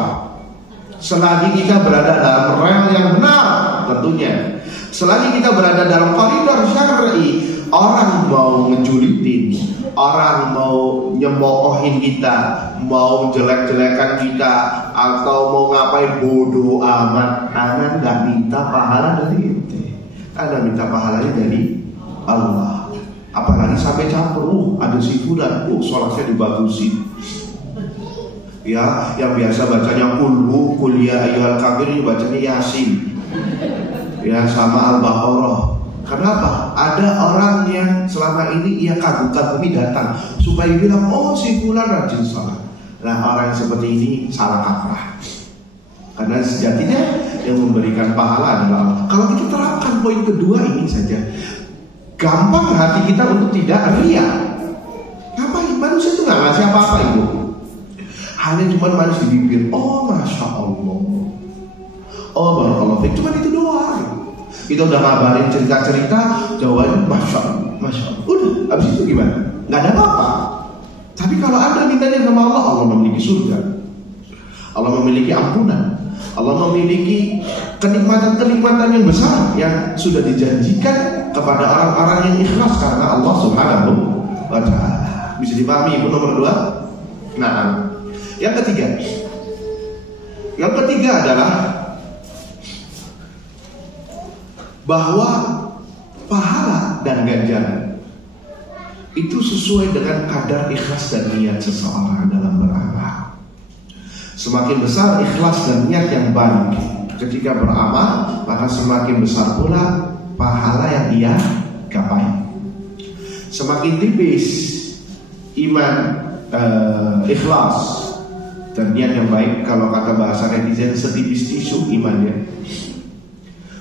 Selagi kita berada dalam rel yang benar, tentunya. Selagi kita berada dalam koridor syar'i, orang mau ngejulitin, orang mau nyemoohin kita, mau jelek-jelekan kita, atau mau ngapain, bodoh amat. Anda nggak minta pahala dari ente, Anda minta pahalanya dari Allah. Apalagi sampai campur, ada si fulan, sholatnya dibagusin. Ya, yang biasa bacanya kul ya ayyuhal kafirun, bacanya Yasin. Ya, sama Al-Baqarah. Kenapa? Ada orang yang selama ini ia kagum-kagumi datang supaya bilang, oh si fulan rajin sholat. Nah, orang yang seperti ini salah kaprah. Karena sejatinya yang memberikan pahala adalah Allah. Kalau kita terapkan poin kedua ini saja, gampang hati kita untuk tidak riya. Ngapain? Manusia itu nggak ngasih apa-apa itu. Hanya cuma manis di bibir. Oh, masya Allah. Oh, barakallahu fiik. Cuma itu doang. Kita udah ngabarin cerita-cerita, jawabannya masya Allah, masya Allah. Udah, habis itu gimana? Nggak ada apa-apa. Tapi kalau Anda mintanya sama Allah, Allah memiliki surga, Allah memiliki ampunan, Allah memiliki kenikmatan-kenikmatan yang besar yang sudah dijanjikan kepada orang-orang yang ikhlas karena Allah Subhanahu wa ta'ala. Bisa Bisa dipahami itu nomor 2. Nah, yang ketiga adalah bahwa pahala dan ganjaran itu sesuai dengan kadar ikhlas dan niat seseorang dalam beramal. Semakin besar ikhlas dan niat yang baik ketika beramal, maka semakin besar pula pahala yang ia gapai. Semakin tipis iman, ikhlas dan niat yang baik, kalau kata bahasa netizen setipis tisu imannya,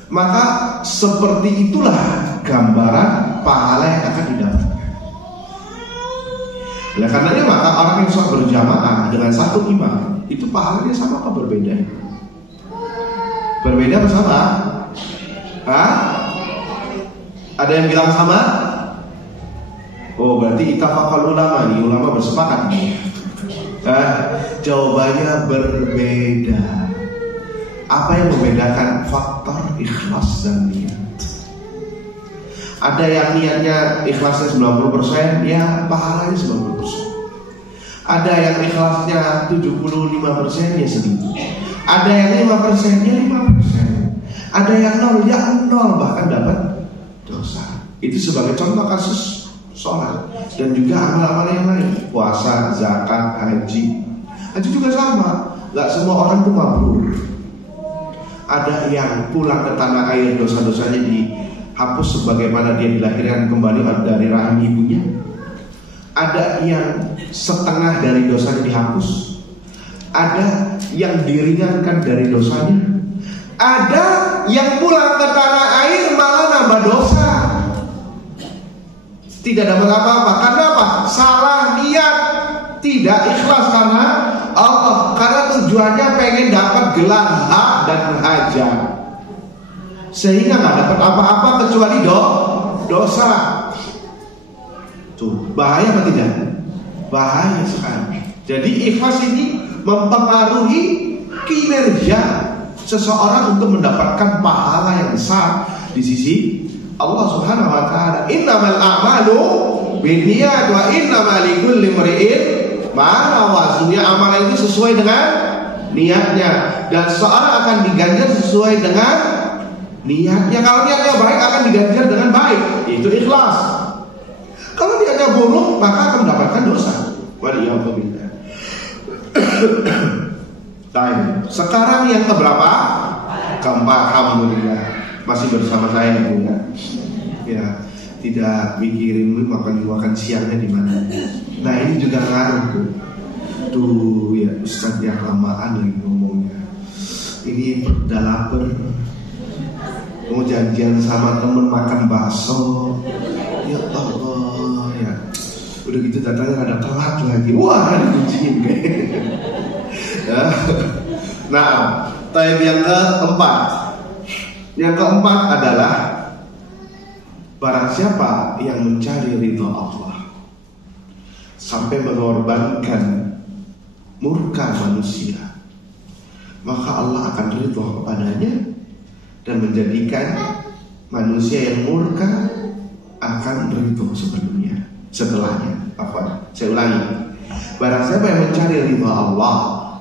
maka seperti itulah gambaran pahala yang akan didapatkan. Oleh karenanya maka orang yang sholat berjamaah dengan satu imam itu pahalanya sama apa berbeda? Berbeda apa sama? Ada yang bilang sama? Oh, berarti itafaqal ulama nih, ulama bersepakat nih. Jawabannya berbeda. Apa yang membedakan? Faktor ikhlas dan niat. Ada yang niatnya ikhlasnya 90%, ya pahalanya 90%. Ada yang ikhlasnya 75%, ya segitu. Ada yang 5%, ya 5%. Ada yang 0, ya 0, bahkan dapat dosa. Itu sebagai contoh kasus sholat. Dan juga amal-amal yang lain, puasa, zakat, haji. Haji juga sama. Gak semua orang itu mabrur. Ada yang pulang ke tanah air dosa-dosanya dihapus sebagaimana dia dilahirkan kembali dari rahim ibunya. Ada yang setengah dari dosanya dihapus. Ada yang diringankan dari dosanya. Ada yang pulang ke tanah air malah nambah dosa. Tidak dapat apa-apa. Karena apa? Salah niat. Tidak ikhlas karena Allah. Karena tujuannya pengen dapat gelar hak dan haja, sehingga gak dapat apa-apa kecuali dosa. Tuh, bahaya apa tidak? Bahaya sekali. Jadi ikhlas ini mempengaruhi kinerja seseorang untuk mendapatkan pahala yang besar di sisi Allah Subhanahu wa taala. Innamal a'malu binniyat wa innamal likulli imri'in ma nawa. Amalan itu sesuai dengan niatnya, dan seorang akan diganjar sesuai dengan niatnya. Kalau niatnya baik akan diganjar dengan baik, yaitu ikhlas. Kalau niatnya buruk maka akan mendapatkan dosa. Waliyahumillah. Baik. Sekarang yang keberapa? Keempat. Alhamdulillah masih bersama saya ya. Ya, tidak mikirin makan siangnya di mana. Nah ini juga ngaruh tuh ya, Ustadz yang lamaan lagi ngomongnya. Ini udah lapar, mau janjian sama temen makan bakso. Ya Allah ya, udah gitu datangnya ada telat lagi. Wah, dikunciin kayaknya. Nah, tapi yang keempat adalah barang siapa yang mencari ridha Allah sampai mengorbankan murka manusia, maka Allah akan ridha kepadanya dan menjadikan manusia yang murka akan ridha setelahnya. Saya ulangi, barang siapa yang mencari ridha Allah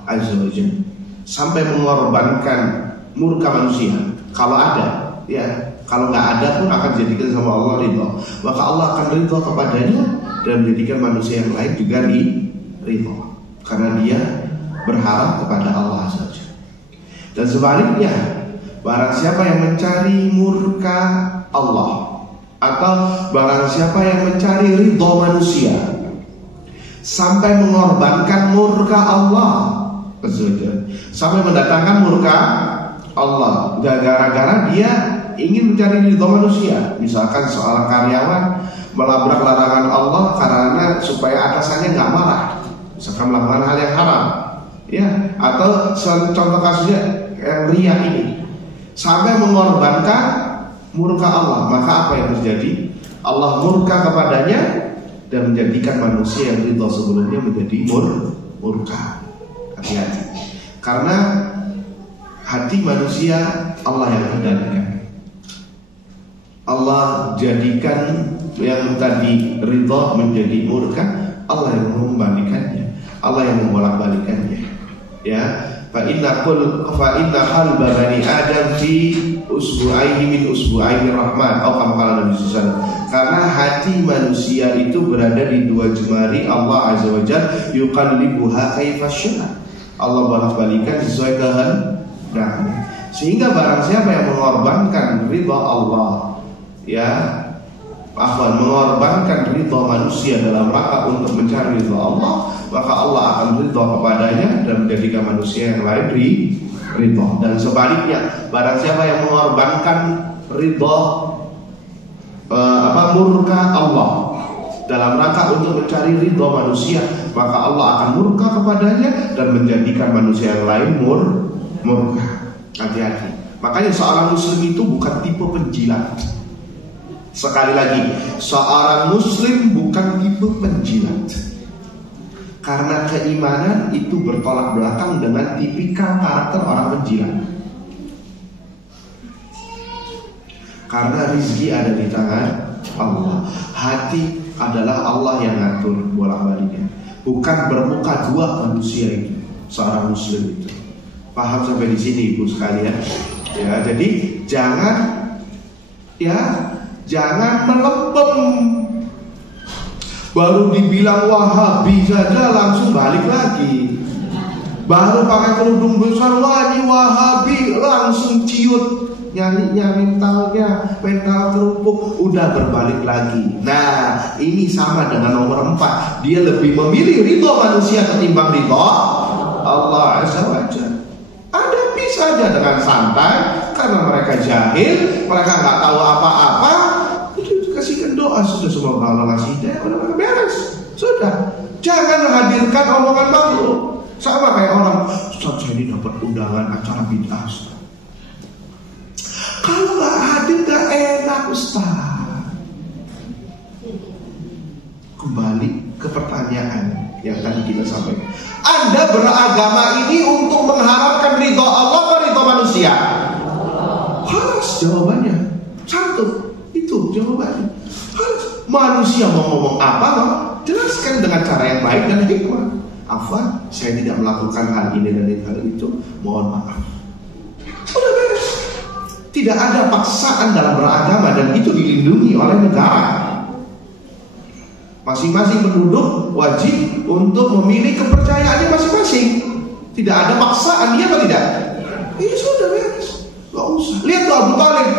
Azza wa Jalla sampai mengorbankan murka manusia, kalau ada, ya, kalau nggak ada pun akan dijadikan sama Allah ridha, maka Allah akan ridha kepadanya dan menjadikan manusia yang lain juga ridha, karena dia berharap kepada Allah Azza wa Jalla. Dan sebaliknya, barang siapa yang mencari murka Allah atau barang siapa yang mencari ridha manusia sampai mengorbankan murka Allah, sampai mendatangkan murka Allah gara-gara dia ingin mencari ridha manusia. Misalkan seorang karyawan melabrak larangan Allah karena supaya atasannya nggak marah, misalkan melakukan hal yang haram, ya, atau contoh kasusnya yang riya ini sampai mengorbankan murka Allah, maka apa yang terjadi? Allah murka kepadanya dan menjadikan manusia yang ridha sebelumnya menjadi murka. Hati-hati, karena hati manusia Allah yang kendalikan. Allah jadikan yang tadi ridha menjadi murka, Allah yang mengembalikannya, Allah yang membolak-balikannya. Ya, fa inna qalba bani Adam fi usbu'aihi min usbu'aihi rahman, atau kama qala Nabi sallallahu alaihi wasallam. Karena hati manusia itu berada di dua jemari Allah azza wajalla, yuqallibuha kaifa syaa. Allah bolak-balikan sesuai kehendaknya. Sehingga barang siapa yang mengorbankan ridha Allah, ya, mengorbankan ridha manusia dalam rangka untuk mencari ridha Allah, maka Allah akan ridha kepadanya dan menjadikan manusia yang lain ridha. Dan sebaliknya, barang siapa yang mengorbankan ridha murka Allah dalam rangka untuk mencari ridha manusia, maka Allah akan murka kepadanya dan menjadikan manusia yang lain murka. Hati-hati. Makanya seorang muslim itu bukan tipe penjilat. Sekali lagi, seorang muslim bukan tipe penjilat. Karena keimanan itu bertolak belakang dengan tipikal karakter orang penjilat. Karena rizki ada di tangan Allah. Hati adalah Allah yang ngatur bolak-baliknya. Bukan bermuka dua manusia itu, seorang muslim itu. Paham sampai di sini ibu sekalian? Ya, jadi jangan melempem. Baru dibilang Wahabi saja langsung balik lagi. Baru pakai kerudung besar, wah ini Wahabi, langsung ciut. Nyanyi mental kerupuk, udah berbalik lagi. Nah, ini sama dengan nomor 4. Dia lebih memilih ridho manusia ketimbang ridho Allah azza wajalla. Hadapi saja dengan santai, karena mereka jahil, mereka nggak tahu apa-apa. Kasihkan doa, sudah, semoga Allah ngasih hidayah, udah beres, sudah. Jangan hadirkan omongan makhluk. Sama kayak orang, Ustaz saya ini dapat undangan acara bid'ah. Kalau nggak hadir nggak enak Ustaz. Kembali ke pertanyaan yang tadi kita sampaikan. Anda beragama ini untuk mengharapkan ridho Allah atau ridho manusia? Harus jawabannya. Satu, itu jawabannya. Harus. Manusia mau ngomong apa, jelaskan dengan cara yang baik dan hikmah. Afwan, saya tidak melakukan hal ini dan hal itu, mohon maaf. Udah beres. Tidak ada paksaan dalam beragama dan itu dilindungi oleh negara. Masing-masing penduduk wajib untuk memilih kepercayaannya masing-masing. Tidak ada paksaan, iya apa tidak? Iya sudah beres, gak usah. Lihat tuh Abu Thalib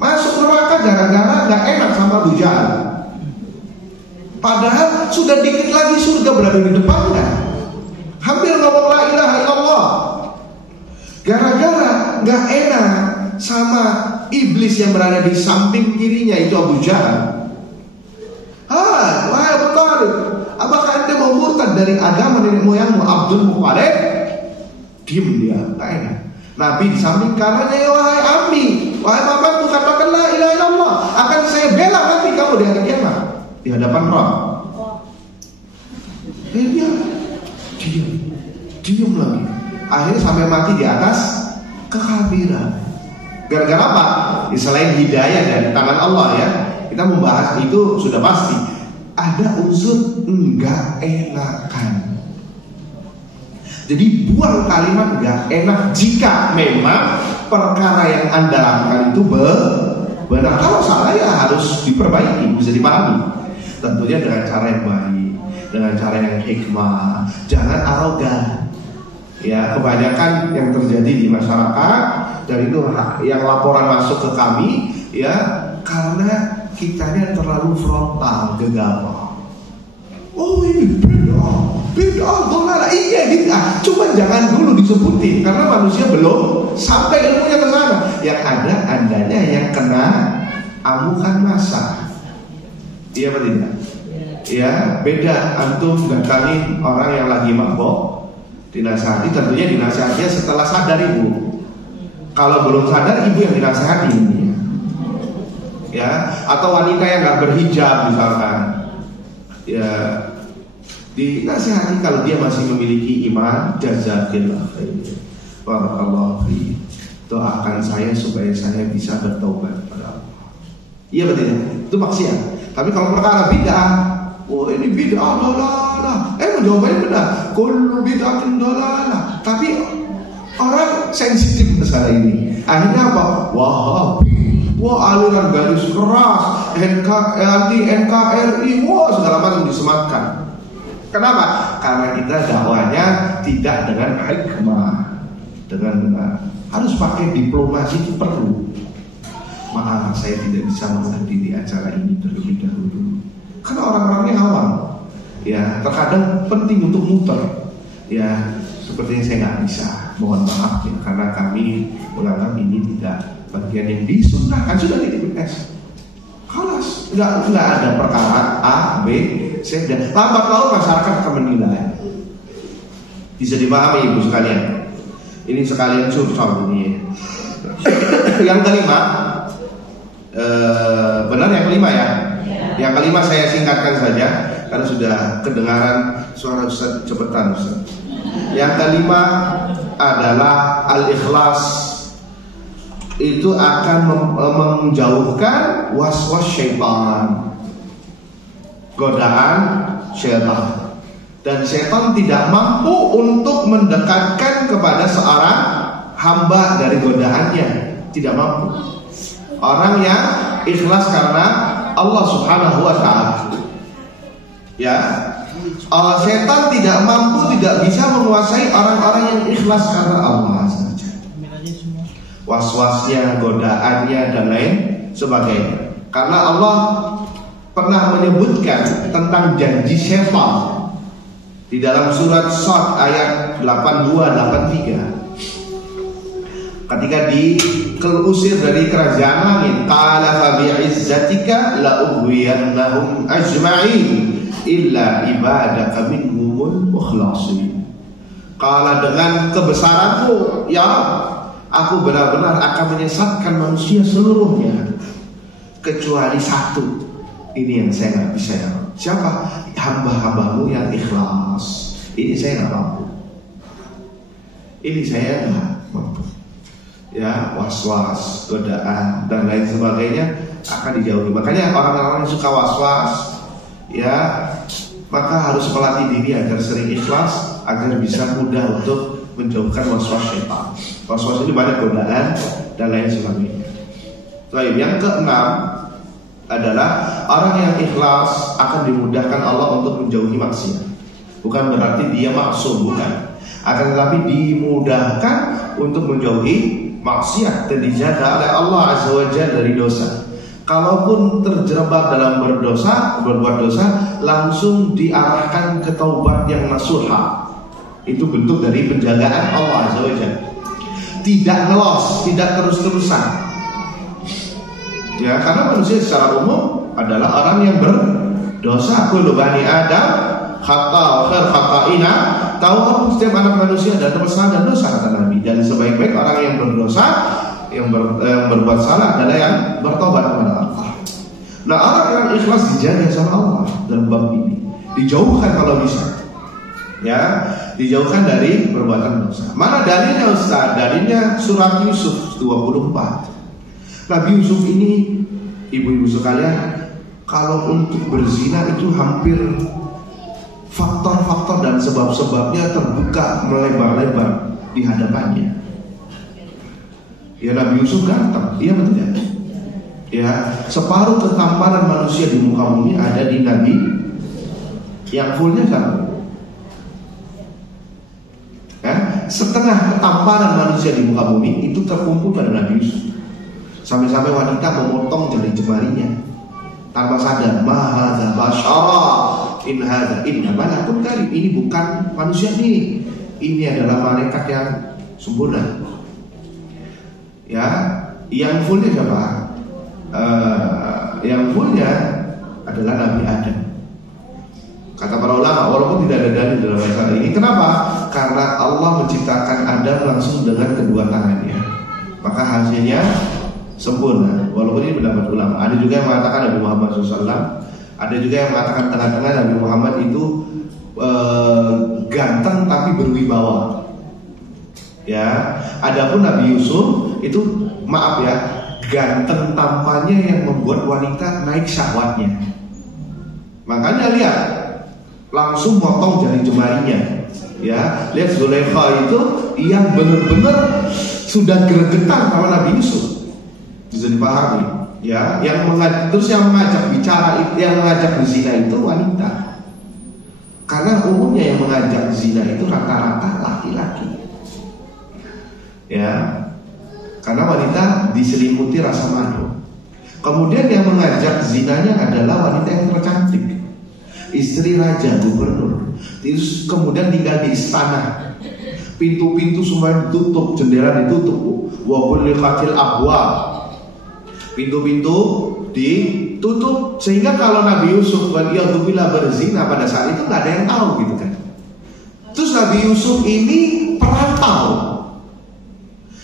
masuk neraka gara-gara gak enak sama Abu Jahal. Padahal sudah dikit lagi surga berada di depannya. Hampir ngomong la ilaha illallah. Gara-gara gak enak sama iblis yang berada di samping kirinya, itu Abu Jahal. Wahai Abu Thalib, apakah anda mau murtad dari agama nenek moyangmu Abdul Muthalib? Diam dia, tak enak. Nabi di samping kanannya, wahai Ammi, wahai pamanku, katakan la ilaha illallah, akan saya bela nanti kamu di hari kiamat di hadapan Rabb. Dia diam lagi. Akhirnya sampai mati di atas kekafiran. Gara-gara apa? Selain hidayah dari tangan Allah, ya, kita membahas itu sudah pasti. Ada unsur enggak enakan. Jadi buang kalimat enggak enak jika memang perkara yang anda lakukan itu benar. Kalau salah ya harus diperbaiki, bisa dipahami. Tentunya dengan cara yang baik, dengan cara yang hikmah. Jangan arogan. Ya, kebanyakan yang terjadi di masyarakat dari itu yang laporan masuk ke kami, ya, karena kitanya terlalu frontal, gegabah. Oh ini beda, dollar, iya gitu. Cuma jangan dulu disebutin karena manusia belum sampai ilmunya ke sana. Yang ada andanya yang kena amukan massa. Iya apa tidak? Ya, beda antum datangin orang yang lagi mabok, dinasihati, tentunya dinasihatinya setelah sadar ibu. Kalau belum sadar, ibu yang dinasihati. Ya, atau wanita yang nggak berhijab misalkan, ya dinasihati kalau dia masih memiliki iman. Jazakillah khair, barakallahu fi, doakan saya supaya saya bisa bertobat kepada Allah. Iya betul, itu maksiat. Tapi kalau perkara bid'ah, oh ini bid'ah dalalah. Jawabannya benar, kullu bid'atin dalalah. Tapi orang sensitif masalah ini. Akhirnya apa? Wahabi, wah aliran garis keras, anti NKRI, wah segala macam disematkan. Kenapa? Karena kita dakwanya tidak dengan hikmah, dengan benar. Harus pakai diplomasi, itu perlu. Maaf, saya tidak bisa menghadiri acara ini terlebih dahulu. Karena orang-orangnya awam, ya terkadang penting untuk muter, ya sepertinya saya nggak bisa. Mohon maaf ya, karena kami menganggap ini tidak bagian yang disunnahkan, sudah di TPS. Kalas, nggak ada perkara A, B, C, dan lambat laun masyarakat akan menilai. Bisa dipahami ibu sekalian. Ini sekalian survei ini. Yang kelima, benar yang kelima ya? Yang kelima saya singkatkan saja karena sudah kedengaran suara Ustaz, cepetan Ustaz. Yang kelima adalah al-ikhlas. Itu akan menjauhkan was-was syaitan, godaan syaitan. Dan syaitan tidak mampu untuk mendekatkan kepada seorang hamba dari godaannya. Tidak mampu. Orang yang ikhlas karena Allah Subhanahu wa ta'ala, ya, setan tidak mampu, tidak bisa menguasai orang-orang yang ikhlas karena Allah saja. Was-wasnya, godaannya dan lain sebagainya. Karena Allah pernah menyebutkan tentang janji setan di dalam surat Shad ayat 82-83. Ketika diusir dari kerajaan langit, qala fa bi'izzatika la ughwiyannahum ajma'in illa ibadaka minhumul mukhlasin. Qala, dengan kebesaranmu ya, aku benar-benar akan menyesatkan manusia seluruhnya kecuali satu. Ini yang saya nggak bisa. Siapa? Hamba-hambamu yang ikhlas. Ini saya nggak mampu. Ini saya nggak mampu. Ya, was-was, godaan dan lain sebagainya akan dijauhi. Makanya orang-orang yang suka was-was, ya, maka harus melatih diri agar sering ikhlas, agar bisa mudah untuk menjauhkan was-was syaitan. Was-was ini banyak godaan dan lain sebagainya. Baik, yang keenam adalah orang yang ikhlas akan dimudahkan Allah untuk menjauhi maksiat. Bukan berarti dia maksum, bukan. Akan tetapi dimudahkan untuk menjauhi maksiat dan dijaga oleh Allah Azza wa Jalla dari dosa. Kalaupun terjerembab dalam berbuat dosa, langsung diarahkan ke taubat yang nasuha. Itu bentuk dari penjagaan Allah Azza wa Jalla. Tidak ngelos, tidak terus-terusan. Ya, karena manusia secara umum adalah orang yang berdosa. Kullu bani Adam khata khair khata'ina. Tahu setiap anak manusia adalah bersalah dan dosa, kata Nabi. Dan sebaik-baik orang yang berdosa, yang berbuat salah adalah yang bertobat kepada Allah. Nah, orang yang ikhlas dijaga sama Allah dalam bab ini. Dijauhkan kalau bisa. Ya, dijauhkan dari perbuatan dosa. Mana dalilnya Ustaz? Dalilnya surat Yusuf 24. Nabi Yusuf ini, ibu-ibu sekalian, kalau untuk berzina itu hampir faktor-faktor dan sebab-sebabnya terbuka melebar-lebar di hadapannya. Ya, Nabi Yusuf ganteng, iya betul ya? Ya, separuh ketampanan manusia di muka bumi ada di Nabi. Yang fullnya siapa? Ya, setengah ketampanan manusia di muka bumi itu terkumpul pada Nabi Yusuf. Sampai-sampai wanita memotong jari jemarinya tanpa sadar. Mahadza basyara in hadza inna malakun karim. Ini bukan manusia ini adalah malaikat yang sempurna. Ya, yang fullnya siapa? Yang fullnya adalah Nabi Adam. Kata para ulama, walaupun tidak ada dalil dalam masalah ini, kenapa? Karena Allah menciptakan Adam langsung dengan kedua tangannya, maka hasilnya sempurna. Walaupun ini pendapat ulama. Ada juga yang mengatakan Nabi Muhammad SAW, ada juga yang mengatakan tengah-tengah Nabi Muhammad itu ganteng tapi berwibawa. Ya, adapun Nabi Yusuf itu, maaf ya, ganteng tampaknya yang membuat wanita naik syahwatnya. Makanya lihat, langsung potong jari jemarinya. Ya, lihat Zulaikha itu yang benar-benar sudah gregetan sama Nabi Yusuf. Bisa dipahami, ya. Yang mengajak bicara, yang mengajak berzina itu wanita. Karena umumnya yang mengajak zina itu rata-rata laki-laki. Ya. Karena wanita diselimuti rasa malu. Kemudian yang mengajak zinanya adalah wanita yang tercantik, istri raja, gubernur. Terus kemudian tinggal di istana, pintu-pintu semua ditutup, jendela ditutup, wa ghulqatil abwab, pintu-pintu ditutup, sehingga kalau Nabi Yusuf waliyadzubillah berzina pada saat itu nggak ada yang tahu gitu kan. Terus Nabi Yusuf ini perantau.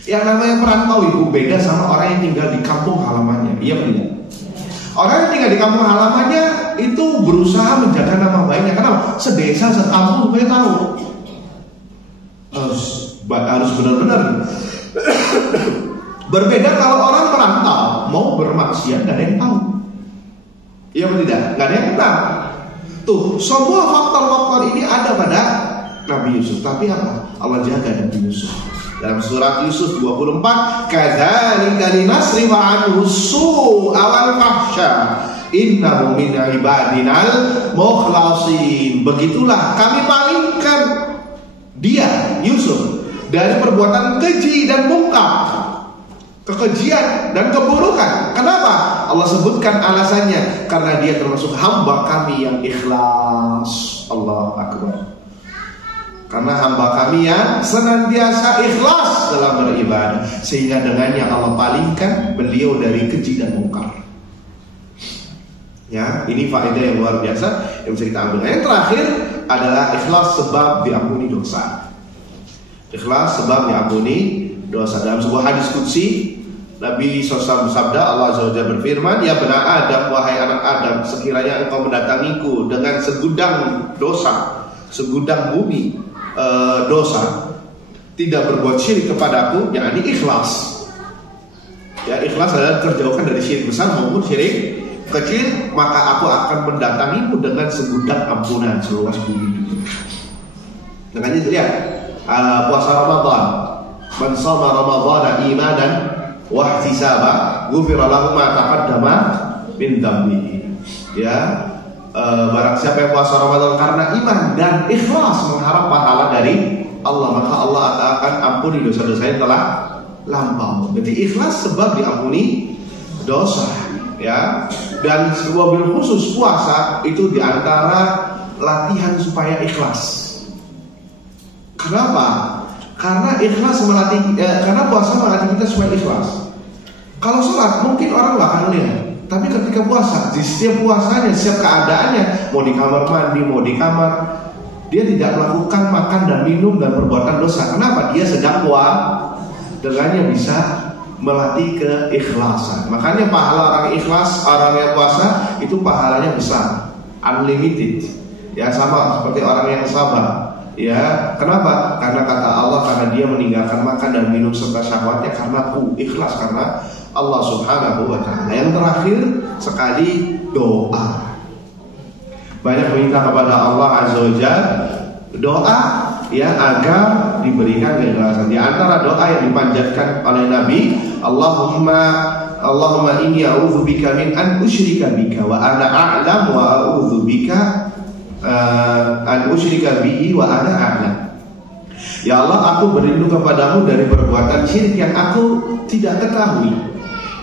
Yang namanya perantau ibu beda sama orang yang tinggal di kampung halamannya. Iya benar. Orang yang tinggal di kampung halamannya itu berusaha menjaga nama baiknya. Karena sedesa, sekampung supaya tahu. Harus benar-benar. Berbeda kalau orang perantau mau bermaksiat, gak ada yang tahu. Iya benar tidak? Gak ada yang tahu. Tuh, semua faktor-faktor ini ada pada Nabi Yusuf. Tapi apa? Allah jaga Nabi Yusuf. Dalam surat Yusuf 24, kadzalika linasrifa anhu su'a wal fahsya innahu min ibadinal mukhlasin. Begitulah kami palingkan dia Yusuf dari perbuatan keji dan mungkar, kekejian dan keburukan. Kenapa? Allah sebutkan alasannya, karena dia termasuk hamba kami yang ikhlas. Allahu akbar. Karena hamba kami yang senantiasa ikhlas dalam beribadah, sehingga dengannya Allah palingkan beliau dari keji dan mungkar. Ya, ini faedah yang luar biasa yang bisa kita ambil. Yang terakhir adalah ikhlas sebab diampuni dosa. Ikhlas sebab diampuni dosa. Dalam sebuah hadis qudsi, Nabi SAW bersabda, Allah Azza wa Jalla berfirman, ya benar Adam, wahai anak Adam, sekiranya engkau mendatangiku dengan segudang dosa, segudang bumi dosa, tidak berbuat syirik kepadaku, yakni ikhlas. Ya, ikhlas adalah terjauhkan dari syirik besar maupun syirik kecil, maka aku akan mendatangimu dengan segudang ampunan seluas bumi. Makanya lihat puasa Ramadan, man shoma Ramadan imanan wa ihtisaba ghufira lahu ma taqaddama min dhanbihi. Ya, barang siapa yang puasa Ramadan karena iman dan ikhlas mengharap pahala dari Allah, maka Allah akan ampuni dosa-dosa yang telah lampau. Jadi ikhlas sebab diampuni dosa, ya. Dan wabil khusus puasa itu diantara latihan supaya ikhlas. Kenapa? Karena ikhlas melatih, karena puasa melatih kita supaya ikhlas. Kalau sholat mungkin orang nggak akan lihat. Tapi ketika puasa, di setiap puasanya, setiap keadaannya, mau di kamar mandi, mau di kamar, dia tidak melakukan makan dan minum dan perbuatan dosa. Kenapa? Dia sedang puasa, dengannya bisa melatih keikhlasan. Makanya pahala orang ikhlas, orang yang puasa itu pahalanya besar, unlimited. Ya, sama seperti orang yang sabar. Ya, kenapa? Karena kata Allah, karena dia meninggalkan makan dan minum serta syahwatnya karena ikhlas, karena Allah Subhanahu wa ta'ala. Yang terakhir sekali, doa. Banyak minta kepada Allah Azza wa Jalla doa, ya, agar diberikan keikhlasan. Di antara doa yang dipanjatkan oleh Nabi, Allahumma inni a'udzubika min an usyrika bika wa ana a'lam wa a'udzubika an usyrika bihi wa ana a'lam. Ya Allah, aku berlindung kepadamu dari perbuatan syirik yang aku tidak ketahui,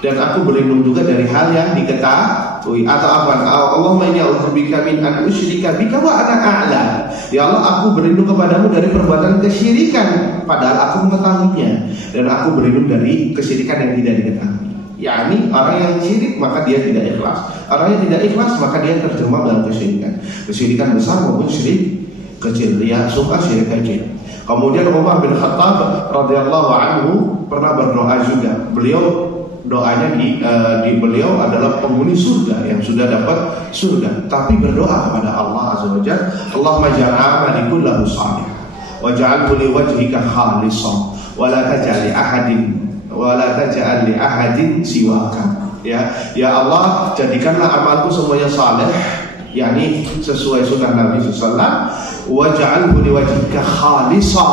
dan aku berlindung juga dari hal yang diketahui. Atau apa? Allahumma inni a'udzubika min an usyrika bika wa ana a'lam. Ya Allah, aku berlindung kepadamu dari perbuatan kesyirikan padahal aku mengetahuinya, dan aku berlindung dari kesyirikan yang tidak diketahui. yakni orang yang syirik maka dia tidak ikhlas. Orang yang tidak ikhlas maka dia terjebak dalam kesyirikan. Kesyirikan besar maupun syirik kecil. Dia suka syirik kecil. Kemudian Umar bin Khattab radhiyallahu anhu pernah berdoa juga. Beliau doanya di beliau adalah penghuni surga yang sudah dapat surga, tapi berdoa kepada Allah azza wajalla, Allahumma ja'al amali kullahu salih waj'alhu li wajhika khalisan wa la taj'al li ahadin siwaka. Ya Allah, jadikanlah amalku semuanya saleh, yakni sesuai sunnah Nabi SAW. Waj'alhu liwajhika khalisa,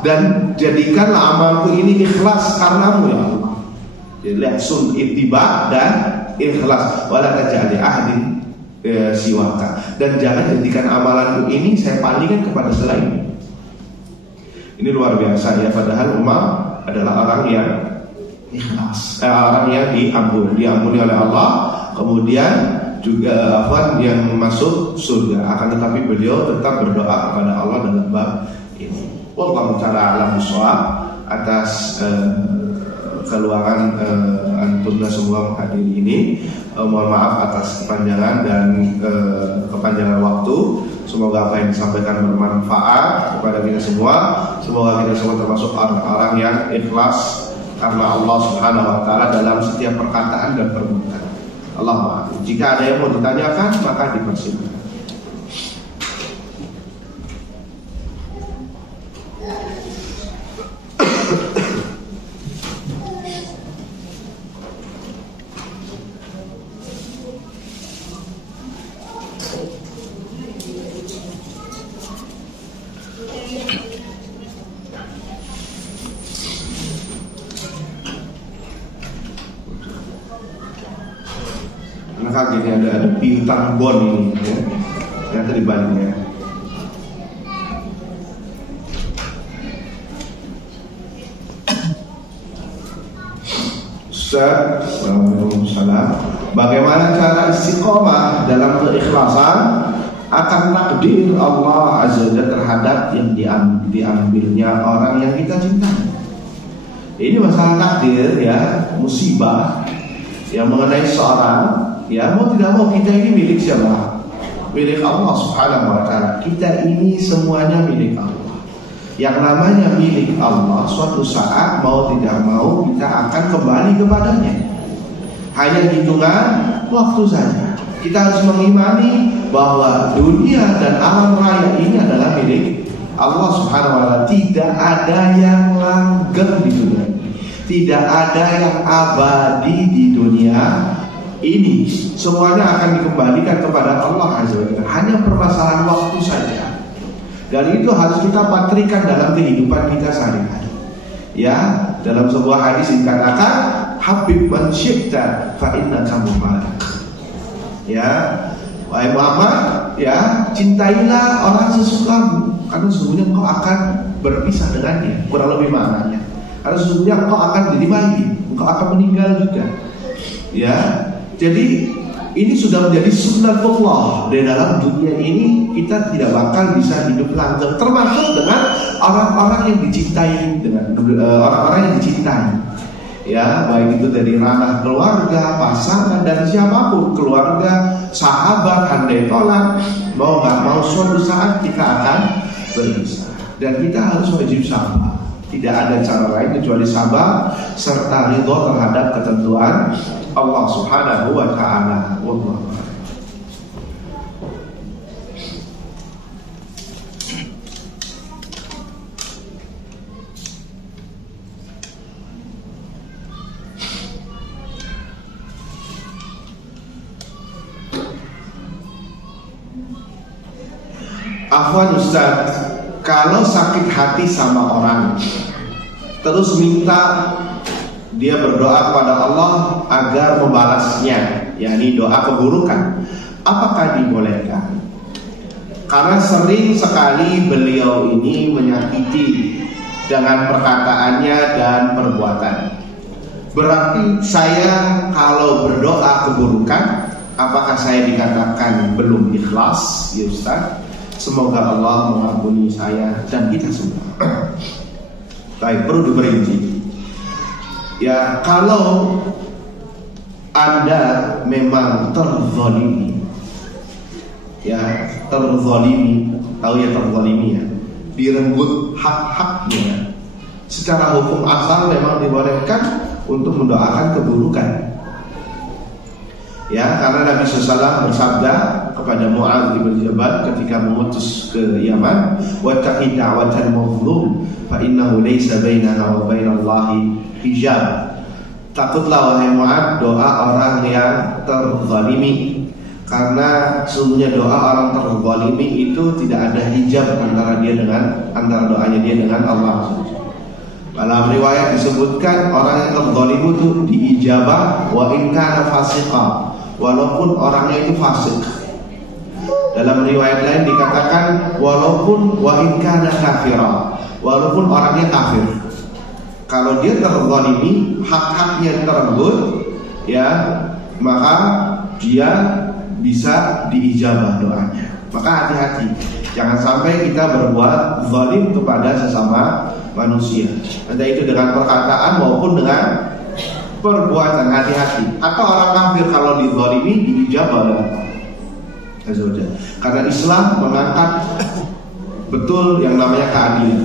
dan jadikanlah amalku ini ikhlas karenamu ya Allah. Jadi lihat sun ittiba dan ikhlas. Wala taj'al ahdin siwaka, dan jangan jadikan amalanku ini saya palingkan kepada selain. Ini luar biasa ya, padahal Umar adalah orang yang ikhlas, orang yang diampuni oleh Allah, kemudian juga yang masuk surga. Akan tetapi beliau tetap berdoa kepada Allah dalam bab ini. Wallahu ta'ala a'lam bishawab. Atas keluaran antum semua menghadiri ini, mohon maaf atas kepanjangan dan kepanjangan waktu. Semoga apa yang disampaikan bermanfaat kepada kita semua. Semoga kita semua termasuk orang-orang yang ikhlas karena Allah Subhanahu wa taala dalam setiap perkataan dan perbuatan. Allah. Jika ada yang mau ditanyakan, maka dipersilakan. Ini ada piutang bon ini ya. Ternyata dibaliknya. Waalaikumsalam. Bagaimana cara istiqomah dalam keikhlasan akan takdir Allah Azza wa Jalla terhadap yang diambilnya orang yang kita cintai. Ini masalah takdir ya, musibah yang mengenai seorang. Ya, mau tidak mau kita ini milik siapa? Milik Allah Subhanahu wa ta'ala. Kita ini semuanya milik Allah. Yang namanya milik Allah, suatu saat mau tidak mau kita akan kembali kepadanya. Hanya hitungan waktu saja. Kita harus mengimani bahwa dunia dan alam raya ini adalah milik Allah Subhanahu wa ta'ala. Tidak ada yang langgeng di dunia ini. Tidak ada yang abadi di dunia ini. Semuanya akan dikembalikan kepada Allah Azza wa Jalla. Hanya permasalahan waktu saja. Dan itu harus kita patrikan dalam kehidupan kita sehari-hari. Ya, dalam sebuah hadis dikatakan, Habib man syi'ta fa innaka mubarak. Ya, wahai Muhammad, ya, cintailah orang sesukamu, karena sesungguhnya engkau akan berpisah dengannya. Kurang lebih maknanya. Karena sesungguhnya engkau akan dilimahi, engkau akan meninggal juga. Ya, jadi ini sudah menjadi sunnatullah. Di dalam dunia ini kita tidak bakal bisa hidup langgeng, termasuk dengan orang-orang yang dicintai, dengan orang-orang yang dicintai. Ya, baik itu dari ranah keluarga, pasangan, dan siapapun, keluarga, sahabat, handai tolak, mau nggak mau suatu saat kita akan berpisah. Dan kita harus wajib sabar. Tidak ada cara lain kecuali sabar serta ridho terhadap ketentuan Allah Subhanahu wa ta'ala. Wallahu a'lam. Afwan Ustaz, kalau sakit hati sama orang terus minta dia berdoa kepada Allah agar membalasnya, yakni doa keburukan, apakah dibolehkan? Karena sering sekali beliau ini menyakiti dengan perkataannya dan perbuatan. Berarti saya kalau berdoa keburukan, apakah saya dikatakan belum ikhlas, ya Ustaz? Semoga Allah mengampuni saya dan kita semua. Baik, perlu diperinci. Ya, kalau Anda memang terzalimi, ya, terzalimi, tahu ya terzalimi ya, direnggut hak-haknya, secara hukum asal memang dibolehkan untuk mendoakan keburukan. Ya, karena Nabi SAW bersabda kepada Mu'adz bin Jabal ketika mengutus ke Yaman, wattaqi da'watal mazlum fa innahu laysa bainaha wa bainallahi hijab. Takutlah wahai Mu'adz doa orang yang terzalimi, Karena sungguhnya doa orang terzalimi itu tidak ada hijab antara doanya dia dengan Allah. Dalam riwayat disebutkan orang yang terzalimu itu diijabah wa in kana fasiqa, walaupun orangnya itu fasik. Dalam riwayat lain dikatakan walaupun wa in kana kafira, walaupun orangnya kafir. Kalau dia terzalimi, hak-haknya terebut, ya, maka dia bisa diijabah doanya. Maka hati-hati, jangan sampai kita berbuat zalim kepada sesama manusia, entah itu dengan perkataan maupun dengan perbuatan. Hati-hati. Atau orang kafir kalau dizalimi diijabah oleh Allah. Karena Islam mengangkat betul yang namanya keadilan,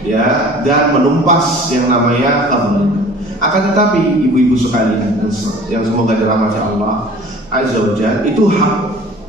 ya, dan menumpas yang namanya kezaliman. Akan tetapi ibu-ibu sekalian yang semoga dirahmati Allah Azza wa Jalla, itu hak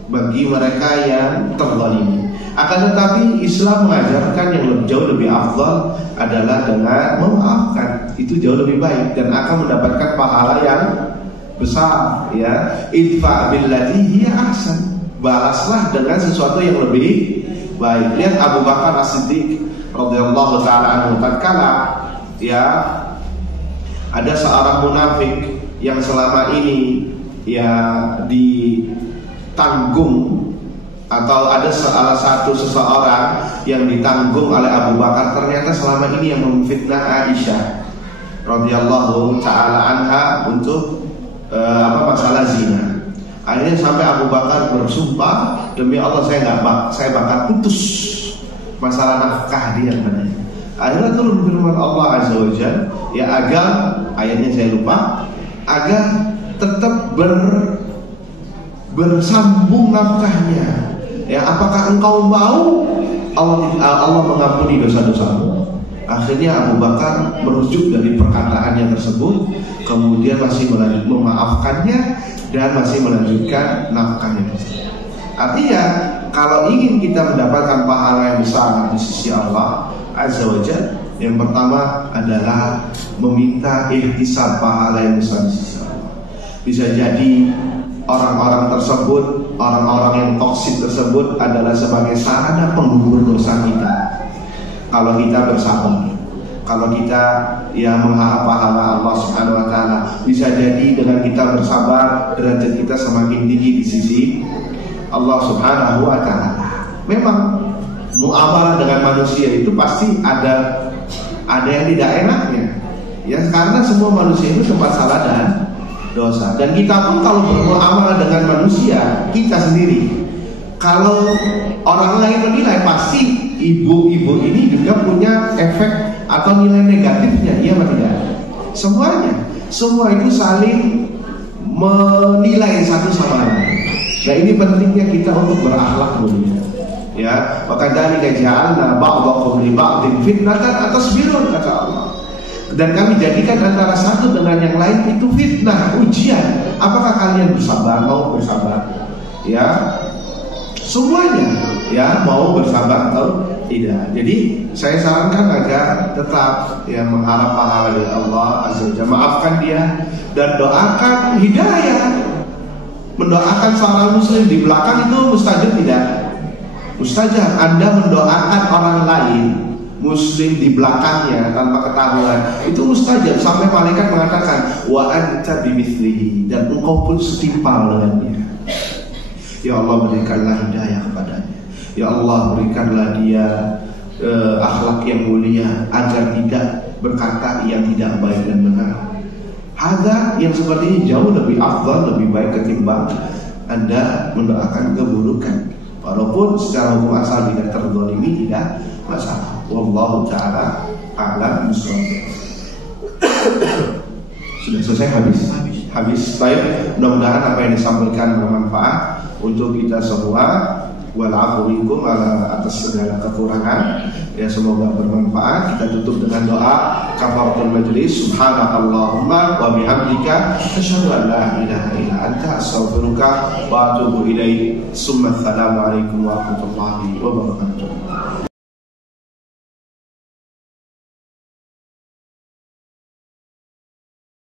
bagi mereka yang terzalimi. Akan tetapi Islam mengajarkan yang jauh lebih afdal adalah dengan memaafkan. Itu jauh lebih baik dan akan mendapatkan pahala yang besar, ya. Idfa billati hiya ahsan. Balaslah dengan sesuatu yang lebih baik. Lihat Abu Bakar As-Siddiq radhiyallahu taala anhu, tatkala, ya, ada seorang munafik yang selama ini, ya, ditanggung, atau ada salah satu seseorang yang ditanggung oleh Abu Bakar, ternyata selama ini yang memfitnah Aisyah radhiyallahu taala anha untuk masalah zina. Akhirnya sampai Abu Bakar bersumpah, demi Allah saya bakal putus masalah nafkah dia padanya. Akhirnya turun firman Allah Azza wa Jalla, ya, agar, ayatnya saya lupa, agar tetap bersambung nafkahnya. Ya, apakah engkau mau Allah mengampuni dosa-dosamu? Akhirnya Abu Bakar merujuk dari perkataannya tersebut, kemudian masih memaafkannya dan masih melanjutkan nafkahnya. Artinya, kalau ingin kita mendapatkan pahala yang besar di sisi Allah Azza wa Jalla, yang pertama adalah meminta ihtisab pahala yang besar di sisi Allah. Bisa jadi orang-orang tersebut, orang-orang yang toksik tersebut adalah sebagai sarana penggugur dosa kita. Kalau kita bersabar, kalau kita, ya, mengharap pahala Allah Subhanahu wa taala, bisa jadi dengan kita bersabar derajat kita semakin tinggi di sisi Allah Subhanahu wa taala. Memang muamalah dengan manusia itu pasti ada yang tidak enaknya, ya, karena semua manusia itu tempat salah dan dosa. Dan kita pun kalau bermuamalah dengan manusia, kita sendiri, kalau orang lain menilai, pasti ibu-ibu ini juga punya efek atau nilai negatifnya, iya atau tidak? Semuanya, semua itu saling menilai satu sama lain. Nah, ini pentingnya kita untuk berakhlak mulia, ya. Maka dari ja'alna ba'dakum li ba'din fitnatan atasbirun, kata Allah. Dan kami jadikan antara satu dengan yang lain itu fitnah, ujian. Apakah kalian bersabar, mau bersabar? Ya, semuanya, ya, mau bersabar atau tidak. Jadi saya sarankan agar tetap, ya, mengharap pahala dari Allah Azza wa Jalla, maafkan dia dan doakan hidayah. Mendoakan seorang muslim di belakang itu mustajab tidak? Mustajab. Anda mendoakan orang lain muslim di belakangnya tanpa ketahuan, itu mustajab. Sampai malaikat mengatakan wa anta bimithlihi, dan engkau pun setimpal dengan dia. Ya Allah, berikanlah hidayah kepadanya. Ya Allah, berikanlah dia akhlak yang mulia, agar tidak berkata yang tidak baik dan benar. Hadza, yang seperti ini jauh lebih afdal, lebih baik ketimbang Anda mendoakan keburukan. Walaupun secara hukum asal tidak terzalimi, tidak masalah. Wallahu ta'ala a'lam bishawab. Sudah selesai? Habis. Baik, mudah-mudahan apa yang disampaikan bermanfaat untuk kita semua. Walafu minkum atas segala kekurangan, ya, semoga bermanfaat. Kita tutup dengan doa kafaratul majlis. Subhanakallahumma wa bihamdika asyhadu an la ilaha illa anta astaghfiruka wa atubu ilaik. Assalamualaikum warahmatullahi wabarakatuh.